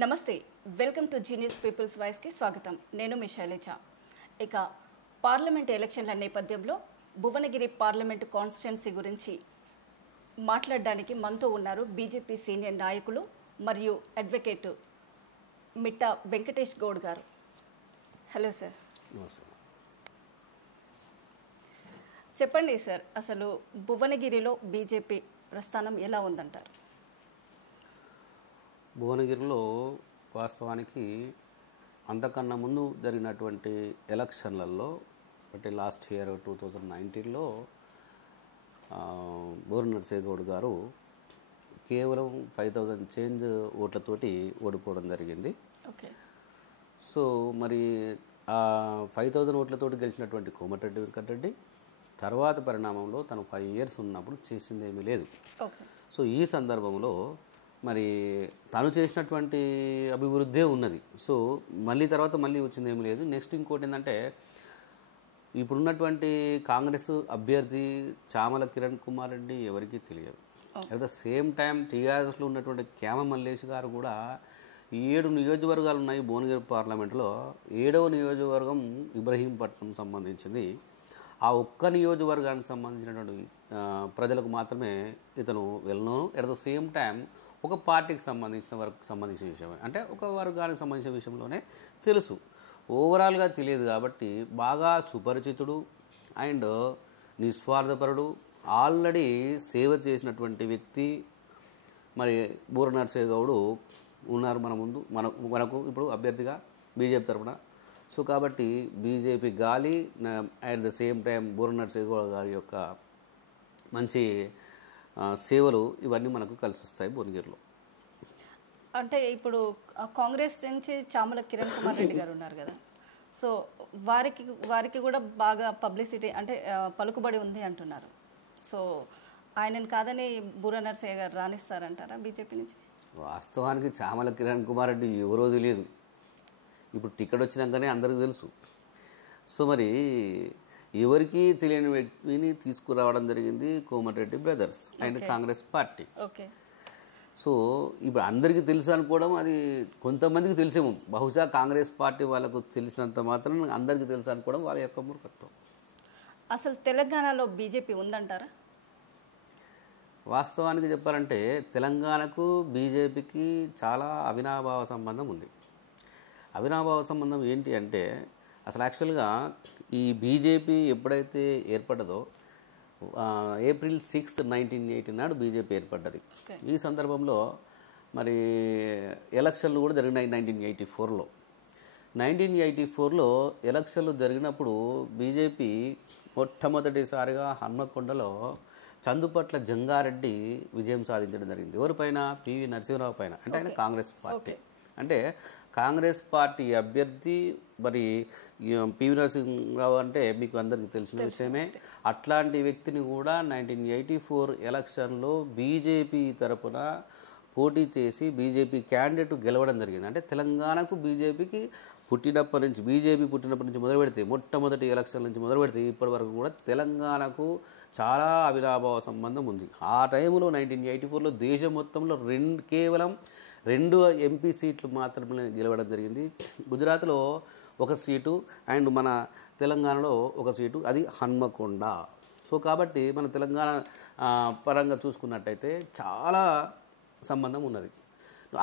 నమస్తే, welcome to genius peoples వాయిస్కి స్వాగతం. నేను మీ శైలజ. ఇక పార్లమెంట్ ఎలక్షన్ల నేపథ్యంలో భువనగిరి పార్లమెంటు కాన్స్టిట్యున్సీ గురించి మాట్లాడడానికి మనతో ఉన్నారు బీజేపీ సీనియర్ నాయకులు మరియు అడ్వకేట్ మిట్టా వెంకటేష్ గౌడ్ గారు. Hello sir. చెప్పండి సార్, అసలు భువనగిరిలో బీజేపీ ప్రస్థానం ఎలా ఉందంటారు? భువనగిరిలో వాస్తవానికి అంతకన్నా ముందు జరిగినటువంటి ఎలక్షన్లలో అంటే లాస్ట్ ఇయర్ 2019లో బూర నర్సేగౌడ్ గారు కేవలం 5,000 చేంజ్ ఓట్లతోటి ఓడిపోవడం జరిగింది. ఓకే. సో మరి ఆ 5,000 ఓట్లతోటి గెలిచినటువంటి కోమటిరెడ్డి వెంకటరెడ్డి తర్వాత పరిణామంలో తను 5 years ఉన్నప్పుడు చేసిందేమీ లేదు. సో ఈ సందర్భంలో మరి తను చేసినటువంటి అభివృద్ధే ఉన్నది. సో మళ్ళీ వచ్చిందేమీ లేదు. నెక్స్ట్ ఇంకోటి ఏంటంటే ఇప్పుడున్నటువంటి కాంగ్రెస్ అభ్యర్థి చామల కిరణ్ కుమార్ రెడ్డి ఎవరికీ తెలియదు. అట్ ద సేమ్ టైం టీఆర్ఎస్లో ఉన్నటువంటి క్యామ మల్లేష్ గారు కూడా 7 నియోజకవర్గాలు ఉన్నాయి భువనగిరి పార్లమెంట్లో. 7వ నియోజకవర్గం ఇబ్రహీంపట్నం సంబంధించింది. ఆ ఒక్క నియోజకవర్గానికి సంబంధించినటువంటి ప్రజలకు మాత్రమే ఇతను వెళ్ళను. అట్ ద సేమ్ టైం ఒక పార్టీకి సంబంధించిన విషయమే, అంటే ఒక వర్గానికి సంబంధించిన విషయంలోనే తెలుసు, ఓవరాల్గా తెలియదు. కాబట్టి బాగా సుపరిచితుడు అండ్ నిస్వార్థపరుడు, ఆల్రెడీ సేవ చేసినటువంటి వ్యక్తి మరి బూర నర్సేగౌడు ఉన్నారు మన ముందు, మనకు ఇప్పుడు అభ్యర్థిగా బీజేపీ తరఫున. సో కాబట్టి బీజేపీ గాలి అట్ ద సేమ్ టైం బూర నర్సేగౌడ్ గారి యొక్క మంచి సేవలు ఇవన్నీ మనకు కలిసి వస్తాయి భువనగిరిలో. అంటే ఇప్పుడు కాంగ్రెస్ నుంచి చామల కిరణ్ కుమార్ రెడ్డి గారు ఉన్నారు కదా, సో వారికి కూడా బాగా పబ్లిసిటీ అంటే పలుకుబడి ఉంది అంటున్నారు. సో ఆయనను కాదని బూర నర్సయ్య గారు రాణిస్తారంటారా బీజేపీ నుంచి? వాస్తవానికి చామల కిరణ్ కుమార్ రెడ్డి ఎవరో తెలియదు, ఇప్పుడు టికెట్ వచ్చినాకనే అందరికీ తెలుసు. సో మరి ఎవరికి తెలియని వ్యక్తిని తీసుకురావడం జరిగింది Komatireddy brothers and Congress party. Okay. So ఇప్పుడు అందరికీ తెలుసు అనుకోవడం అది కొంతమందికి తెలిసేమో, బహుశా కాంగ్రెస్ పార్టీ వాళ్ళకు తెలిసినంత మాత్రం అందరికీ తెలుసు అనుకోవడం వాళ్ళ యొక్క మూర్ఖత్వం. అసలు తెలంగాణలో బీజేపీ ఉందంటారా? వాస్తవానికి చెప్పాలంటే తెలంగాణకు బీజేపీకి చాలా అవినాభావ సంబంధం ఉంది. అవినాభావ సంబంధం ఏంటి అంటే అసలు యాక్చువల్గా ఈ బీజేపీ ఎప్పుడైతే ఏర్పడ్డదో April 6th, 1980 నాడు బీజేపీ ఏర్పడ్డది. ఈ సందర్భంలో మరి ఎలక్షన్లు కూడా జరిగినాయి 1984లో. 1984లో ఎలక్షన్లు జరిగినప్పుడు బీజేపీ మొట్టమొదటిసారిగా హన్మకొండలో చందుపట్ల జంగారెడ్డి విజయం సాధించడం జరిగింది. ఎవరిపైన? పివి నరసింహరావు పైన. అంటే ఆయన కాంగ్రెస్ పార్టీ, అంటే కాంగ్రెస్ పార్టీ అభ్యర్థి మరి పివి నరసింహరావు అంటే మీకు అందరికీ తెలిసిన విషయమే. అట్లాంటి వ్యక్తిని కూడా 1984 ఎలక్షన్లో బీజేపీ తరపున పోటీ చేసి బీజేపీ క్యాండిడేట్ గెలవడం జరిగింది. అంటే తెలంగాణకు బీజేపీ పుట్టినప్పటి నుంచి మొదలు పెడితే, మొట్టమొదటి ఎలక్షన్ నుంచి మొదలు పెడితే ఇప్పటి వరకు కూడా తెలంగాణకు చాలా అవినాభావ సంబంధం ఉంది. ఆ టైంలో 1984లో దేశం మొత్తంలో కేవలం 2 ఎంపీ సీట్లు మాత్రమే గెలవడం జరిగింది. గుజరాత్లో 1 సీటు అండ్ మన తెలంగాణలో 1 సీటు, అది హన్మకొండ. సో కాబట్టి మన తెలంగాణ పరంగా చూసుకున్నట్టయితే చాలా సంబంధం ఉన్నది.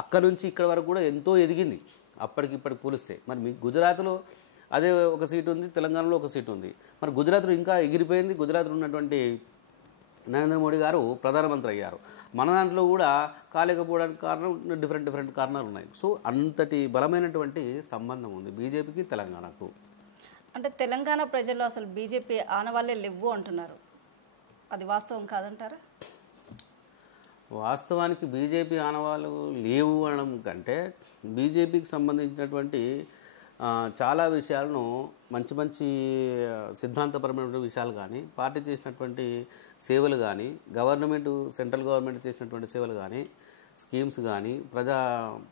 అక్కడి నుంచి ఇక్కడ వరకు కూడా ఎంతో ఎదిగింది అప్పటికిప్పటికి పోలిస్తే. మరి మీ గుజరాత్లో అదే 1 సీటు ఉంది, తెలంగాణలో 1 సీటు ఉంది. మరి గుజరాత్లో ఇంకా ఎగిరిపోయింది. గుజరాత్లో ఉన్నటువంటి నరేంద్ర మోడీ గారు ప్రధానమంత్రి అయ్యారు. మన దాంట్లో కూడా కాలేకపోవడానికి కారణం డిఫరెంట్ కారణాలు ఉన్నాయి. సో అంతటి బలమైనటువంటి సంబంధం ఉంది బీజేపీకి తెలంగాణకు. అంటే తెలంగాణ ప్రజల్లో అసలు బీజేపీ ఆనవాళ్ళే లేవు అంటున్నారు, అది వాస్తవం కాదంటారా? వాస్తవానికి బీజేపీ ఆనవాళ్ళు లేవు అనడం కంటే బీజేపీకి సంబంధించినటువంటి చాలా విషయాలను మంచి సిద్ధాంతపరమైన విషయాలు కానీ, పార్టీ చేసినటువంటి సేవలు కానీ, సెంట్రల్ గవర్నమెంట్ చేసినటువంటి సేవలు కానీ, స్కీమ్స్ కానీ, ప్రజా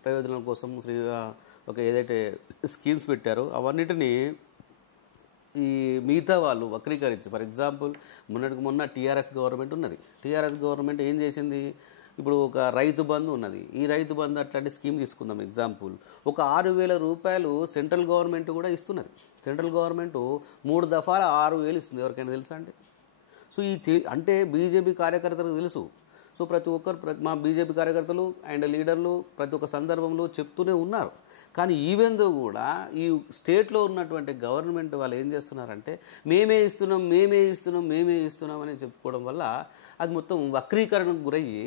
ప్రయోజనాల కోసం ఏదైతే స్కీమ్స్ పెట్టారో అవన్నిటినీ ఈ మిగతా వాళ్ళు వక్రీకరించి, ఫర్ ఎగ్జాంపుల్ మొన్న టీఆర్ఎస్ గవర్నమెంట్ ఉన్నది. టీఆర్ఎస్ గవర్నమెంట్ ఏం చేసింది? ఇప్పుడు ఒక రైతు బంధు ఉన్నది. ఈ రైతు బంధు అట్లాంటి స్కీమ్ తీసుకుందాం ఎగ్జాంపుల్. ఒక 6,000 రూపాయలు సెంట్రల్ గవర్నమెంట్ కూడా ఇస్తున్నది. సెంట్రల్ గవర్నమెంట్ 3 దఫాల 6,000 ఇస్తుంది. ఎవరికైనా తెలుసా అండి? సో అంటే బీజేపీ కార్యకర్తలకు తెలుసు. సో ప్రతి ఒక్కరు మా బీజేపీ కార్యకర్తలు అండ్ లీడర్లు ప్రతి ఒక్క సందర్భంలో చెప్తూనే ఉన్నారు. కానీ ఈవెందో కూడా ఈ స్టేట్లో ఉన్నటువంటి గవర్నమెంట్ వాళ్ళు ఏం చేస్తున్నారంటే మేమే ఇస్తున్నాం అని చెప్పుకోవడం వల్ల అది మొత్తం వక్రీకరణకు గురయ్యి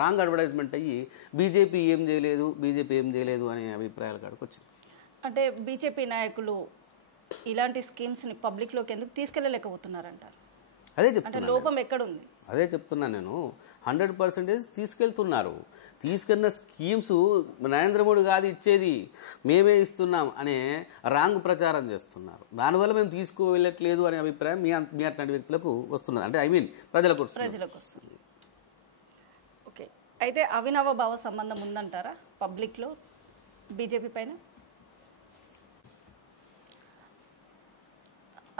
రాంగ్ అడ్వర్టైజ్మెంట్ అయ్యి బీజేపీ ఏం చేయలేదు అనే అభిప్రాయాల కాడికి వచ్చింది. అంటే బీజేపీ నాయకులు ఇలాంటి స్కీమ్స్ని పబ్లిక్లోకి ఎందుకు తీసుకెళ్ళలేకపోతున్నారంటారు? అదే అంటే చెప్తున్నా, లోపం ఎక్కడుంది? అదే చెప్తున్నా నేను. 100% తీసుకెళ్తున్నారు. తీసుకెళ్ళిన స్కీమ్స్ నరేంద్ర మోడీ కాదు ఇచ్చేది, మేమే ఇస్తున్నాం అనే రాంగ్ ప్రచారం చేస్తున్నారు. దానివల్ల మేము తీసుకువెళ్ళట్లేదు అనే అభిప్రాయం మీ అట్లాంటి వ్యక్తులకు వస్తున్నది. అంటే ప్రజలకు వస్తుంది. ఓకే, అయితే అవినావ భావ సంబంధం ఉందంటారా పబ్లిక్లో బీజేపీ పైన?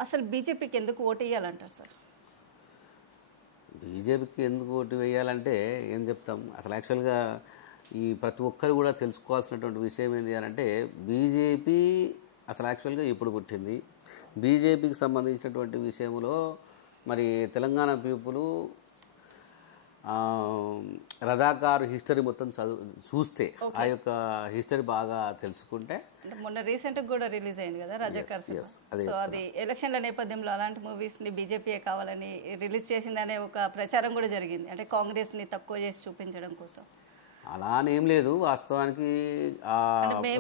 అసలు బీజేపీకి ఎందుకు ఓటు వేయాలంటారు సార్? బీజేపీకి ఎందుకు ఓటు వేయాలంటే ఏం చెప్తాం. అసలు యాక్చువల్గా ఈ ప్రతి ఒక్కరు కూడా తెలుసుకోవాల్సినటువంటి విషయం ఏంటి అని అంటే బీజేపీ అసలు యాక్చువల్గా ఎప్పుడు పుట్టింది, బీజేపీకి సంబంధించినటువంటి విషయంలో మరి తెలంగాణ పీపుల్ రజాకారు హిస్టరీ మొత్తం చూస్తే ఆ యొక్క హిస్టరీ బాగా తెలుసుకుంటే, మొన్న రీసెంట్గా కూడా రిలీజ్ అయింది కదా రజాకార్ సినిమా. సో అది ఎలక్షన్ల నేపథ్యంలో అలాంటి మూవీస్ని బీజేపీ కావాలని రిలీజ్ చేసిందనే ఒక ప్రచారం కూడా జరిగింది. అంటే కాంగ్రెస్ని తక్కువ చేసి చూపించడం కోసం. అలా అనేం లేదు. వాస్తవానికి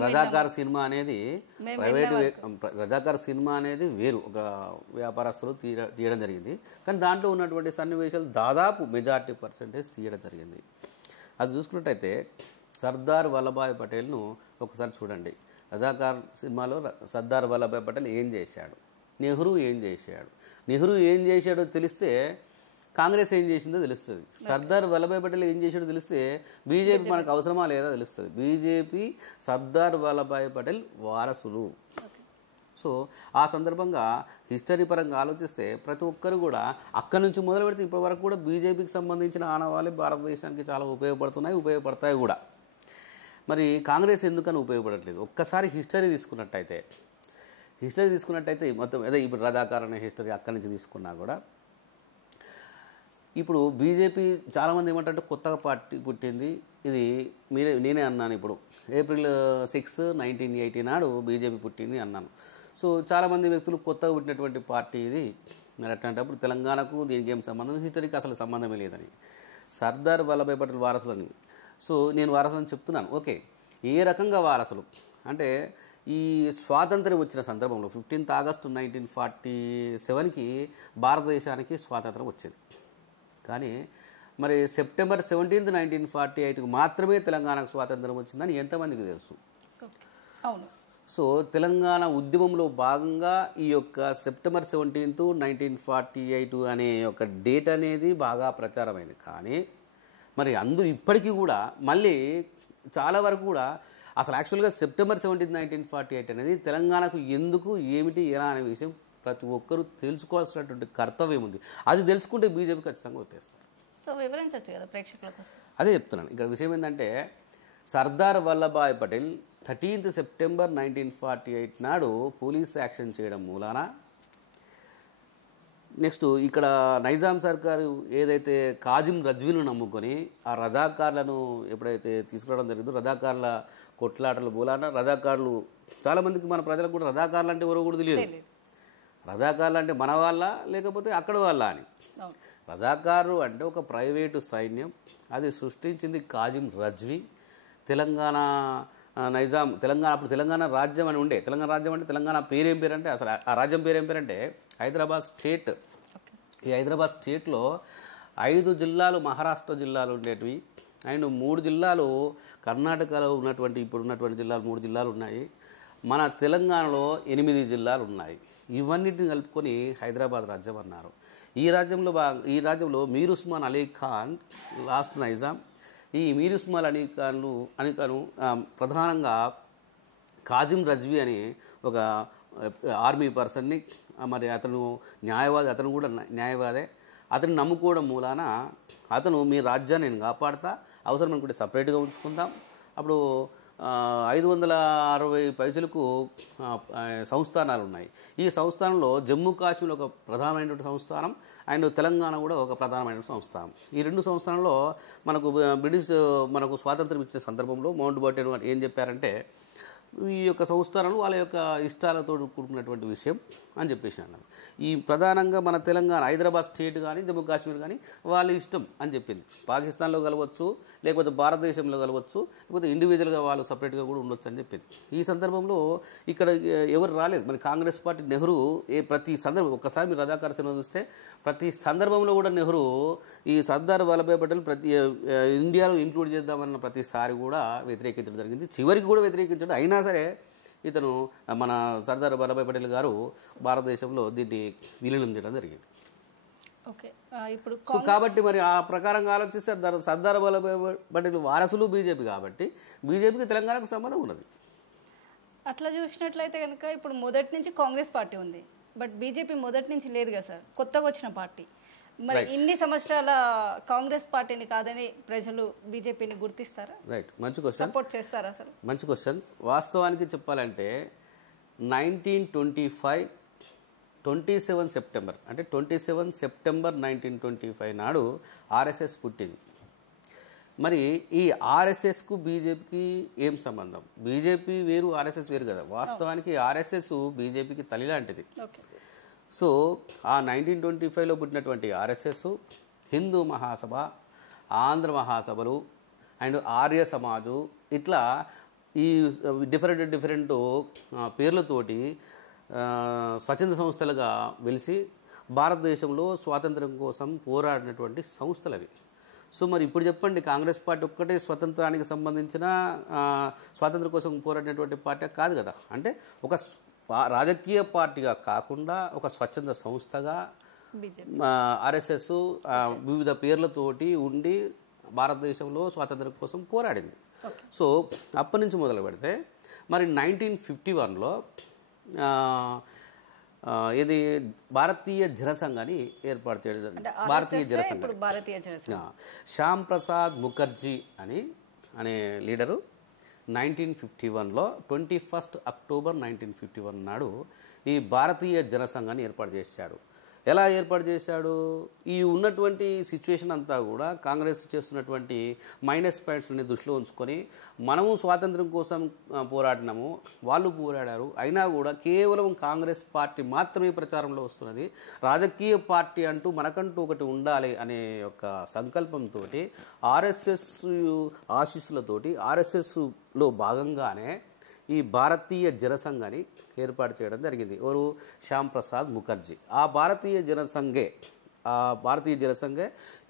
రజాకార్ సినిమా అనేది రజాకార్ సినిమా అనేది వేరు, ఒక వ్యాపారస్తులు తీయడం జరిగింది. కానీ దాంట్లో ఉన్నటువంటి సన్నివేశాలు దాదాపు మెజారిటీ % తీయడం జరిగింది. అది చూసుకున్నట్టయితే సర్దార్ వల్లభాయ్ పటేల్ను ఒకసారి చూడండి. రజాకార్ సినిమాలో సర్దార్ వల్లభాయ్ పటేల్ ఏం చేశాడు, నెహ్రూ ఏం చేశాడో తెలిస్తే కాంగ్రెస్ ఏం చేసిందో తెలుస్తుంది. సర్దార్ వల్లభాయ్ పటేల్ ఏం చేసాడో తెలిస్తే బీజేపీ మనకు అవసరమా లేదా తెలుస్తుంది. బీజేపీ సర్దార్ వల్లభాయ్ పటేల్ వారసులు. సో ఆ సందర్భంగా హిస్టరీ పరంగా ఆలోచిస్తే ప్రతి ఒక్కరు కూడా అక్కడి నుంచి మొదలు పెడితే ఇప్పటి వరకు కూడా బీజేపీకి సంబంధించిన ఆనవాళ్ళే భారతదేశానికి చాలా ఉపయోగపడతాయి కూడా. మరి కాంగ్రెస్ ఎందుకని ఉపయోగపడట్లేదు? ఒక్కసారి హిస్టరీ తీసుకున్నట్టయితే మొత్తం అదే ఇప్పుడు రజాకార్ అనే హిస్టరీ అక్కడి నుంచి తీసుకున్నా కూడా ఇప్పుడు బీజేపీ చాలామంది ఏమంటారంటే కొత్తగా పార్టీ పుట్టింది, ఇది నేనే అన్నాను. ఇప్పుడు April 6, 1980 నాడు బీజేపీ పుట్టింది అన్నాను. సో చాలామంది వ్యక్తులు కొత్తగా పుట్టినటువంటి పార్టీ ఇది. మరి అట్లాంటప్పుడు తెలంగాణకు దీనికి ఏం సంబంధం, హిస్టరీకి అసలు సంబంధమే లేదని సర్దార్ వల్లభాయ్ పటేల్ వారసులని. సో నేను వారసులని చెప్తున్నాను. ఓకే, ఏ రకంగా వారసులు అంటే ఈ స్వాతంత్ర్యం వచ్చిన సందర్భంలో 15th August 1947కి భారతదేశానికి స్వాతంత్రం వచ్చింది. కానీ మరి September 17, 1948కు మాత్రమే తెలంగాణకు స్వాతంత్రం వచ్చిందని ఎంతమందికి తెలుసు? అవును. సో తెలంగాణ ఉద్యమంలో భాగంగా ఈ యొక్క September 17, 1948 అనే ఒక డేట్ అనేది బాగా ప్రచారమైంది. కానీ మరి అందరూ ఇప్పటికీ కూడా మళ్ళీ చాలా వరకు కూడా అసలు యాక్చువల్గా September 17, 1948 అనేది తెలంగాణకు ఎందుకు, ఏమిటి, ఎలా అనే విషయం ప్రతి ఒక్కరూ తెలుసుకోవాల్సినటువంటి కర్తవ్యం ఉంది. అది తెలుసుకుంటే బీజేపీ ఖచ్చితంగా ఓటేస్తారు. సో వివరించవచ్చు కదా ప్రేక్షకులకు. అదే చెప్తున్నాను. ఇక్కడ విషయం ఏంటంటే సర్దార్ వల్లభాయ్ పటేల్ 13th September 1948 నాడు పోలీస్ యాక్షన్ చేయడం మూలాన నెక్స్ట్ ఇక్కడ నైజాం సర్కారు ఏదైతే కాజిం రజ్వీను నమ్ముకొని ఆ రజాకార్లను ఎప్పుడైతే తీసుకురావడం జరిగిందో రజాకార్ల కొట్లాటలు మూలాన రజాకార్లు చాలామందికి మన ప్రజలకు కూడా రజాకార్లు అంటే ఎవరో కూడా తెలియదు. రజాకార్లు అంటే మన వాళ్ళ లేకపోతే అక్కడ వాళ్ళ అని. రజాకారు అంటే ఒక ప్రైవేటు సైన్యం, అది సృష్టించింది కాజిం రజ్వీ. తెలంగాణ నైజాం అప్పుడు తెలంగాణ రాజ్యం అని ఉండే. తెలంగాణ రాజ్యం అంటే తెలంగాణ పేరేం పేరంటే అసలు ఆ రాజ్యం పేరేం పేరంటే హైదరాబాద్ స్టేట్. ఈ హైదరాబాద్ స్టేట్లో 5 జిల్లాలు మహారాష్ట్ర జిల్లాలు ఉండేటివి అండ్ 3 జిల్లాలు కర్ణాటకలో ఉన్నటువంటి ఇప్పుడున్నటువంటి జిల్లాలు 3 జిల్లాలు ఉన్నాయి. మన తెలంగాణలో 8 జిల్లాలు ఉన్నాయి. ఇవన్నిటిని కలుపుకొని హైదరాబాద్ రాజ్యం అన్నారు. ఈ రాజ్యంలో మీర్ ఉస్మాన్ అలీ ఖాన్ లాస్ట్ నైజాం. ఈ మీర్ ఉస్మాన్ అలీ ఖాను ప్రధానంగా కాజిం రజ్వీ అని ఒక ఆర్మీ పర్సన్ని, మరి అతను కూడా న్యాయవాదే. అతన్ని నమ్ముకోవడం మూలాన అతను మీ రాజ్యాన్ని నేను కాపాడుతా, అవసరం అనుకుంటే సపరేట్గా ఉంచుకుందాం. అప్పుడు 560 పైసలకు సంస్థానాలు ఉన్నాయి. ఈ సంస్థానంలో జమ్మూ కాశ్మీర్ ఒక ప్రధానమైనటువంటి సంస్థానం అండ్ తెలంగాణ కూడా ఒక ప్రధానమైన సంస్థానం. ఈ రెండు సంస్థానంలో మనకు స్వాతంత్రం ఇచ్చిన సందర్భంలో మౌంట్ బాటన్ ఏం చెప్పారంటే ఈ యొక్క సంస్థానాలు వాళ్ళ యొక్క ఇష్టాలతో కూడుకున్నటువంటి విషయం అని చెప్పేసి అన్నారు. ఈ ప్రధానంగా మన తెలంగాణ హైదరాబాద్ స్టేట్ కానీ జమ్మూ కాశ్మీర్ కానీ వాళ్ళ ఇష్టం అని చెప్పింది. పాకిస్తాన్లో కలవచ్చు, లేకపోతే భారతదేశంలో కలవచ్చు, లేకపోతే ఇండివిజువల్గా వాళ్ళు సపరేట్గా కూడా ఉండొచ్చు అని చెప్పింది. ఈ సందర్భంలో ఇక్కడ ఎవరు రాలేదు. మరి కాంగ్రెస్ పార్టీ నెహ్రూ ప్రతి సందర్భం ఒక్కసారి మీరు రజాకార సినిమా చూస్తే ప్రతి సందర్భంలో కూడా నెహ్రూ ఈ సర్దార్ వల్లభాయ్ పటేల్ ఇండియాలో ఇంక్లూడ్ చేద్దామన్న ప్రతిసారి కూడా వ్యతిరేకించడం జరిగింది. చివరికి కూడా వ్యతిరేకించడం అయినా సరే ఇతను మన సర్దార్ వల్లభాయ్ పటేల్ గారు భారతదేశంలో దీన్ని విలీనం చేయడం జరిగింది. ఓకే, ఇప్పుడు సో కాబట్టి మరి ఆ ప్రకారంగా ఆలోచిస్తే సర్దార్ వల్లభాయ్ పటేల్ వారసులు బీజేపీ కాబట్టి బీజేపీకి తెలంగాణకు సంబంధం ఉన్నది. అట్లా చూసినట్లయితే కనుక ఇప్పుడు మొదటి నుంచి కాంగ్రెస్ పార్టీ ఉంది, బట్ బీజేపీ మొదటి నుంచి లేదు కదా సార్, కొత్తగా వచ్చిన పార్టీ. మరి ఇన్ని సంవత్సరాల కాంగ్రెస్ పార్టీని కాదని ప్రజలు బీజేపీని గుర్తిస్తారా? రైట్, మంచి క్వశ్చన్. సపోర్ట్ చేస్తారా అసలు? మంచి క్వశ్చన్. వాస్తవానికి చెప్పాలంటే 1925 27 సెప్టెంబర్ అంటే 27 సెప్టెంబర్ 1925 నాడు ఆర్ఎస్ఎస్ పుట్టింది. మరి ఈ ఆర్ఎస్ఎస్కు బీజేపీకి ఏం సంబంధం? బీజేపీ వేరు, ఆర్ఎస్ఎస్ వేరు కదా. వాస్తవానికి ఆర్ఎస్ఎస్ బీజేపీకి తల్లి లాంటిది. సో ఆ 1925లో పుట్టినటువంటి ఆర్ఎస్ఎస్ హిందూ మహాసభ, ఆంధ్ర మహాసభలు అండ్ ఆర్య సమాజు ఇట్లా ఈ డిఫరెంట్ పేర్లతోటి స్వచ్ఛంద సంస్థలుగా వెలిసి భారతదేశంలో స్వాతంత్రం కోసం పోరాడినటువంటి సంస్థలు అవి. సో మరి ఇప్పుడు చెప్పండి, కాంగ్రెస్ పార్టీ ఒక్కటే స్వతంత్రానికి సంబంధించిన స్వాతంత్రం కోసం పోరాడినటువంటి పార్టీ కాదు కదా. అంటే ఒక రాజకీయ పార్టీగా కాకుండా ఒక స్వచ్ఛంద సంస్థగా ఆర్ఎస్ఎస్ వివిధ పేర్లతోటి ఉండి భారతదేశంలో స్వాతంత్రం కోసం పోరాడింది. సో అప్పటి నుంచి మొదలు పెడితే మరి 1951లో ఇది భారతీయ జనసంఘాన్ని ఏర్పాటు చేయడం జరిగింది. భారతీయ జనసంఘ శ్యామ్ ప్రసాద్ ముఖర్జీ అనే లీడరు 1951లో 21 అక్టోబర్ 1951 నాడు ఈ భారతీయ జనసంఘాన్ని ఏర్పాటు చేశాడు. ఎలా ఏర్పాటు చేశాడు? ఈ ఉన్నటువంటి సిచ్యువేషన్ అంతా కూడా కాంగ్రెస్ చేస్తున్నటువంటి మైనస్ పాయింట్స్ని దృష్టిలో ఉంచుకొని మనము స్వాతంత్రం కోసం పోరాడినాము, వాళ్ళు పోరాడారు, అయినా కూడా కేవలం కాంగ్రెస్ పార్టీ మాత్రమే ప్రచారంలో వస్తున్నది, రాజకీయ పార్టీ అంటూ మనకంటూ ఒకటి ఉండాలి అనే యొక్క సంకల్పంతో ఆర్ఎస్ఎస్ ఆశీస్సులతోటి ఆర్ఎస్ఎస్లో భాగంగానే ఈ భారతీయ జనసంఘాన్ని ఏర్పాటు చేయడం జరిగింది. ఎవరు? శ్యామ్ ప్రసాద్ ముఖర్జీ. ఆ భారతీయ జనసంఘే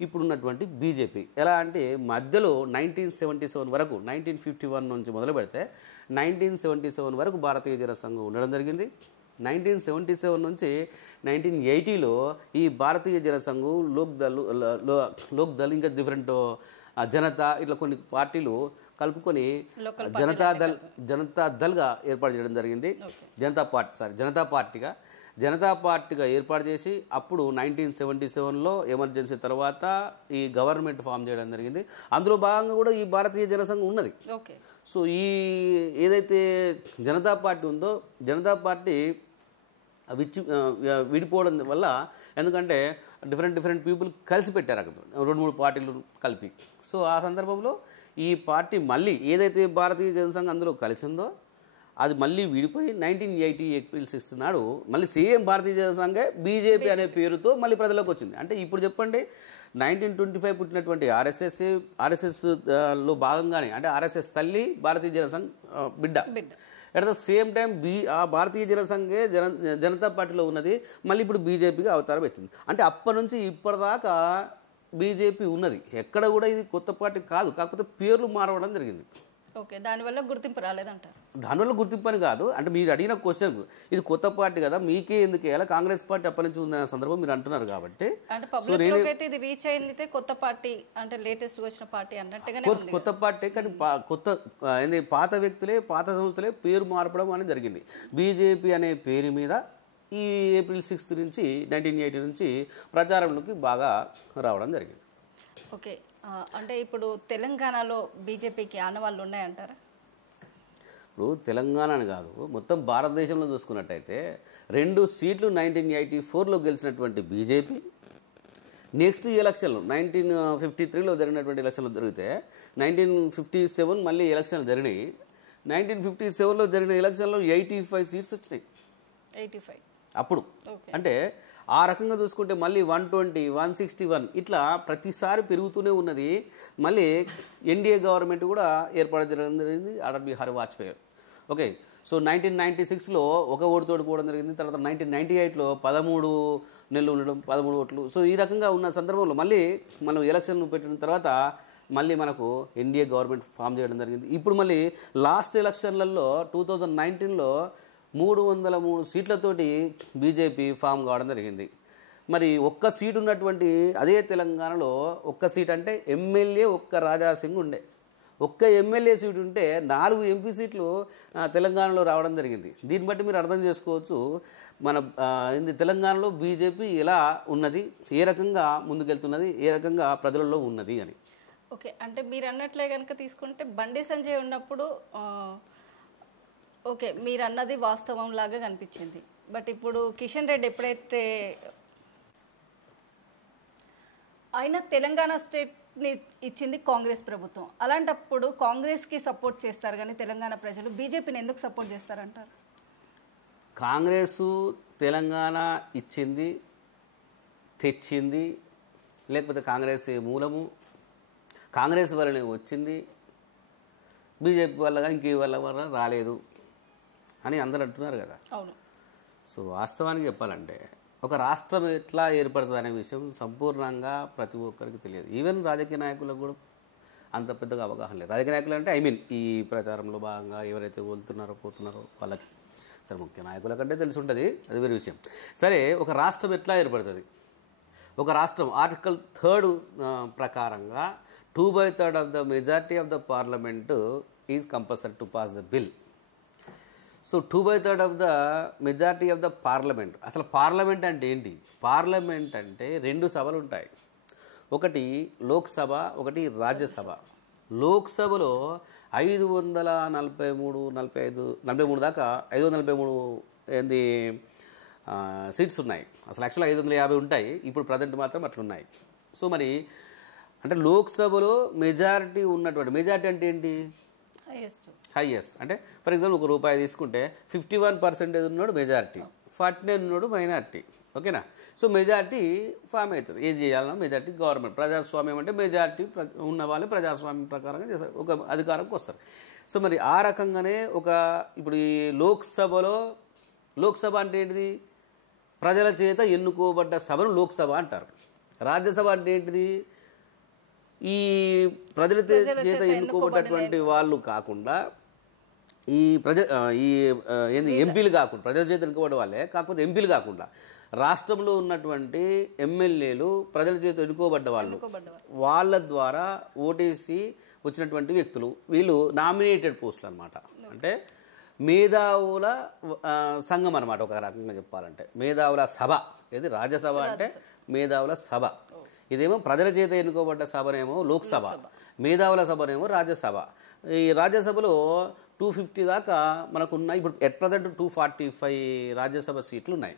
ఇప్పుడున్నటువంటి బీజేపీ. ఎలా అంటే మధ్యలో 1977 వరకు 1951 నుంచి మొదలు పెడితే 1977 వరకు భారతీయ జనసంఘం ఉండడం జరిగింది. 1977 నుంచి 1980లో ఈ భారతీయ జనసంఘం లోక్దల్ ఇంకా డిఫరెంట్ జనతా ఇట్లా కొన్ని పార్టీలు కలుపుకొని జనతాదళ్గా ఏర్పాటు చేయడం జరిగింది. జనతా పార్టీగా ఏర్పాటు చేసి అప్పుడు 1977లో ఎమర్జెన్సీ తర్వాత ఈ గవర్నమెంట్ ఫామ్ చేయడం జరిగింది. అందులో భాగంగా కూడా ఈ భారతీయ జనసంఘం ఉన్నది. సో ఈ ఏదైతే జనతా పార్టీ ఉందో జనతా పార్టీ విడిపోవడం వల్ల, ఎందుకంటే డిఫరెంట్ పీపుల్ కలిసి పెట్టారు అక్కడ 2-3 పార్టీలు కలిపి. సో ఆ సందర్భంలో ఈ పార్టీ మళ్ళీ ఏదైతే భారతీయ జనసంఘం అందులో కలిసిందో అది మళ్ళీ విడిపోయి 1980 ఏప్రిల్ 6 నాడు మళ్ళీ సేమ్ భారతీయ జనసంఘే బీజేపీ అనే పేరుతో మళ్ళీ ప్రజలకు వచ్చింది. అంటే ఇప్పుడు చెప్పండి, 1925 పుట్టినటువంటి ఆర్ఎస్ఎస్లో భాగంగానే, అంటే ఆర్ఎస్ఎస్ తల్లి భారతీయ జనసంఘ్ బిడ్డ. అట్ ద సేమ్ టైం ఆ భారతీయ జనసంఘే జనతా పార్టీలో ఉన్నది, మళ్ళీ ఇప్పుడు బీజేపీకి అవతారం ఎత్తింది. అంటే అప్పటి నుంచి ఇప్పటిదాకా బీజేపీ ఉన్నది. ఎక్కడ కూడా ఇది కొత్త పార్టీ కాదు, కాకపోతే పేర్లు మారవడం జరిగింది. ఓకే, దానివల్ల గుర్తింపు రాలేదంటారు? దానివల్ల గుర్తింపు అని కాదు. అంటే మీరు అడిగిన క్వశ్చన్ ఇది కొత్త పార్టీ కదా, మీకే ఎందుకు వేయాలి, కాంగ్రెస్ పార్టీ అప్పటి నుంచి ఉన్న సందర్భం మీరు అంటున్నారు కాబట్టి. అంటే పబ్లిక్ అయితే ఇది రీచ్ అయింది కొత్త పార్టీ, అంటే లేటెస్ట్ వచ్చిన పార్టీ అన్నట్టుగానే కొత్త పార్టీ, కానీ పాత వ్యక్తులే పాత సంస్థలే పేరు మార్పడం అనేది జరిగింది. బీజేపీ అనే పేరు మీద ఈ ఏప్రిల్ 6 నుంచి 1980 నుంచి ప్రచారంలోకి బాగా రావడం జరిగింది. ఓకే, అంటే ఇప్పుడు తెలంగాణలో బీజేపీకి ఆనవాళ్ళు ఉన్నాయంటారా? ఇప్పుడు తెలంగాణ అని కాదు, మొత్తం భారతదేశంలో చూసుకున్నట్టయితే 2 సీట్లు 1984లో గెలిచినటువంటి బీజేపీ నెక్స్ట్ ఎలక్షన్లు 1953లో జరిగినటువంటి ఎలక్షన్లు జరిగితే 1957 మళ్ళీ ఎలక్షన్లు జరిగినాయి. 1957లో జరిగిన ఎలక్షన్లో 85 సీట్స్ వచ్చినాయి 85 అప్పుడు. అంటే ఆ రకంగా చూసుకుంటే మళ్ళీ 120, 161 ఇట్లా ప్రతిసారి పెరుగుతూనే ఉన్నది. మళ్ళీ ఎన్డీఏ గవర్నమెంట్ కూడా ఏర్పడడం జరిగింది అటల్ బిహారీ వాజ్పేయి. ఓకే, సో 1996లో ఒక ఓటుతోటి పోవడం జరిగింది. తర్వాత 1998లో 13 నెలలు ఉండడం, 13 ఓట్లు. సో ఈ రకంగా ఉన్న సందర్భంలో మళ్ళీ మనం ఎలక్షన్ పెట్టిన తర్వాత మళ్ళీ మనకు ఎన్డీఏ గవర్నమెంట్ ఫామ్ చేయడం జరిగింది. ఇప్పుడు మళ్ళీ లాస్ట్ ఎలక్షన్లలో 2019లో 303 సీట్లతోటి బీజేపీ ఫామ్ కావడం జరిగింది. మరి ఒక్క సీటు ఉన్నటువంటి అదే తెలంగాణలో ఒక్క సీట్ అంటే ఎమ్మెల్యే ఒక్క రాజాసింగ్ ఉండే. ఒక్క ఎమ్మెల్యే సీటు ఉంటే 4 ఎంపీ సీట్లు తెలంగాణలో రావడం జరిగింది. దీన్ని బట్టి మీరు అర్థం చేసుకోవచ్చు మన తెలంగాణలో బీజేపీ ఎలా ఉన్నది, ఏ రకంగా ముందుకెళ్తున్నది, ఏ రకంగా ప్రజలలో ఉన్నది అని. ఓకే, అంటే మీరు అన్నట్లే కనుక తీసుకుంటే బండి సంజయ్ ఉన్నప్పుడు ఓకే మీరు అన్నది వాస్తవం లాగా కనిపించింది. బట్ ఇప్పుడు కిషన్ రెడ్డి ఎప్పుడైతే ఆయన తెలంగాణ స్టేట్ని ఇచ్చింది కాంగ్రెస్ ప్రభుత్వం, అలాంటప్పుడు కాంగ్రెస్కి సపోర్ట్ చేస్తారు కానీ తెలంగాణ ప్రజలు బీజేపీని ఎందుకు సపోర్ట్ చేస్తారంటారు? కాంగ్రెస్ తెలంగాణ ఇచ్చింది, తెచ్చింది, లేకపోతే కాంగ్రెస్ మూలము, కాంగ్రెస్ వల్లనే వచ్చింది, బీజేపీ వల్ల ఇంకే వల్ల రాలేదు అని అందరూ అంటున్నారు కదా. అవును. సో వాస్తవానికి చెప్పాలంటే ఒక రాష్ట్రం ఎట్లా ఏర్పడుతుంది అనే విషయం సంపూర్ణంగా ప్రతి ఒక్కరికి తెలియదు. ఈవెన్ రాజకీయ నాయకులకు కూడా అంత పెద్దగా అవగాహన లేదు. రాజకీయ నాయకులు అంటే ఈ ప్రచారంలో భాగంగా ఎవరైతే పోతున్నారో వాళ్ళకి, సరే ముఖ్య నాయకుల కంటే తెలిసి ఉంటుంది, అది వేరే విషయం. సరే, ఒక రాష్ట్రం ఎట్లా ఏర్పడుతుంది? ఒక రాష్ట్రం ఆర్టికల్ 3 ప్రకారంగా 2/3 of the majority of the parliament is compulsory to pass the bill. So 2/3 of the majority of the parliament. అసలు పార్లమెంట్ అంటే ఏంటి? పార్లమెంట్ అంటే 2 సభలు ఉంటాయి, ఒకటి లోక్సభ, ఒకటి రాజ్యసభ. లోక్సభలో 543 దాకా 543 సీట్స్ ఉన్నాయి. అసలు యాక్చువల్గా 550 ఉంటాయి, ఇప్పుడు ప్రజెంట్ మాత్రం అట్లున్నాయి. సో మరి అంటే లోక్సభలో మెజారిటీ ఉన్నటువంటి, మెజారిటీ అంటే ఏంటి? హైయెస్ట్. అంటే ఫర్ ఎగ్జాంపుల్ ₹1 తీసుకుంటే 51% ఉన్నాడు మెజారిటీ, 49 ఉన్నాడు మైనారిటీ. ఓకేనా? సో మెజారిటీ ఫామ్ అవుతుంది. ఏం చేయాలన్నా మెజారిటీ గవర్నమెంట్. ప్రజాస్వామ్యం అంటే మెజారిటీ ఉన్న వాళ్ళు ప్రజాస్వామ్యం ప్రకారంగా చేస్తారు, ఒక అధికారంకి వస్తారు. సో మరి ఆ రకంగానే ఇప్పుడు ఈ లోక్సభ అంటే ఏంటిది? ప్రజల చేత ఎన్నుకోబడ్డ సభను లోక్సభ అంటారు. రాజ్యసభ అంటే ఏంటిది? ఈ ప్రజల చేత ఎన్నుకోబడ్డటువంటి వాళ్ళు కాకుండా ఎంపీలు కాకుండా, ప్రజల చేత ఎన్నుకోబడ్డ వాళ్ళే కాకపోతే ఎంపీలు కాకుండా రాష్ట్రంలో ఉన్నటువంటి ఎమ్మెల్యేలు ప్రజల చేత ఎన్నుకోబడ్డ వాళ్ళు, వాళ్ళ ద్వారా ఓటేసి వచ్చినటువంటి వ్యక్తులు, వీళ్ళు నామినేటెడ్ పోస్టులు అనమాట. అంటే మేధావుల సంఘం అనమాట. ఒక రకంగా చెప్పాలంటే మేధావుల సభ. ఏది? రాజ్యసభ అంటే మేధావుల సభ. ఇదేమో ప్రజల చేత ఎన్నుకోబడ్డ సభనేమో లోక్సభ, మేధావుల సభనేమో రాజ్యసభ. ఈ రాజ్యసభలో 250 దాకా మనకున్నాయి. ఇప్పుడు ఎట్ ప్రజెంట్ 245 రాజ్యసభ సీట్లు ఉన్నాయి.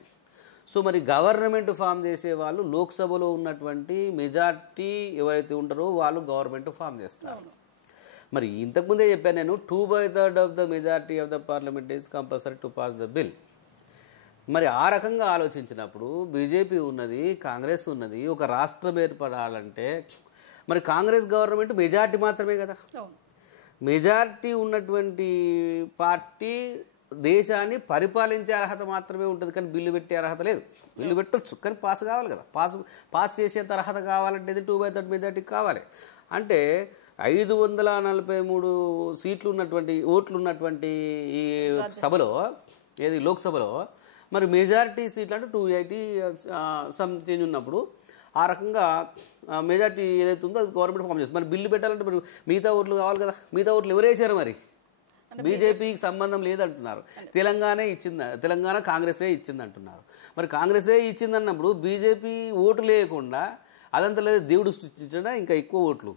సో మరి గవర్నమెంట్ ఫామ్ చేసే వాళ్ళు లోక్సభలో ఉన్నటువంటి మెజార్టీ ఎవరైతే ఉంటారో వాళ్ళు గవర్నమెంట్ ఫామ్ చేస్తారు. మరి ఇంతకుముందే చెప్పాను నేను, 2/3 of the majority of the parliament is compulsory to pass the bill. మరి ఆ రకంగా ఆలోచించినప్పుడు బీజేపీ ఉన్నది, కాంగ్రెస్ ఉన్నది. ఒక రాష్ట్రం ఏర్పడాలంటే మరి కాంగ్రెస్ గవర్నమెంట్ మెజారిటీ మాత్రమే కదా. మెజారిటీ ఉన్నటువంటి పార్టీ దేశాన్ని పరిపాలించే అర్హత మాత్రమే ఉంటుంది, కానీ బిల్లు పెట్టే అర్హత లేదు. బిల్లు పెట్టొచ్చు కానీ పాస్ కావాలి కదా. పాస్ చేసేంత అర్హత కావాలంటే 2/3 మెజారిటీ కావాలి. అంటే 543 సీట్లు ఉన్నటువంటి, ఓట్లు ఉన్నటువంటి ఈ సభలో, ఏది లోక్సభలో, మరి మెజారిటీ సీట్లు అంటే 280 సమ్ చేంజ్ ఉన్నప్పుడు ఆ రకంగా మెజారిటీ ఏదైతే ఉందో అది గవర్నమెంట్ ఫామ్ చేస్తుంది. మరి బిల్లు పెట్టాలంటే మరి మిగతా ఓట్లు కావాలి కదా. మిగతా ఓట్లు ఎవరు వేసారు? మరి బీజేపీకి సంబంధం లేదంటున్నారు. తెలంగాణ కాంగ్రెసే ఇచ్చింది అంటున్నారు. మరి కాంగ్రెసే ఇచ్చిందన్నప్పుడు బీజేపీ ఓటు లేకుండా అదంతా లేదు, దేవుడు సృష్టించడా ఇంకా ఎక్కువ ఓట్లు.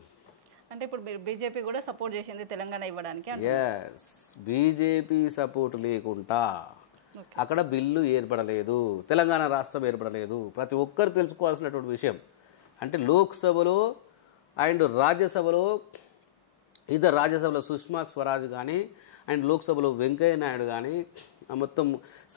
అంటే ఇప్పుడు మీరు బీజేపీ కూడా సపోర్ట్ చేసింది తెలంగాణ ఇవ్వడానికి. ఎస్, బీజేపీ సపోర్ట్ లేకుండా అక్కడ బిల్లు ఏర్పడలేదు, తెలంగాణ రాష్ట్రం ఏర్పడలేదు. ప్రతి ఒక్కరు తెలుసుకోవాల్సినటువంటి విషయం. అంటే లోక్సభలో అండ్ రాజ్యసభలో రాజ్యసభలో సుష్మా స్వరాజ్ కానీ అండ్ లోక్సభలో వెంకయ్య నాయుడు కానీ మొత్తం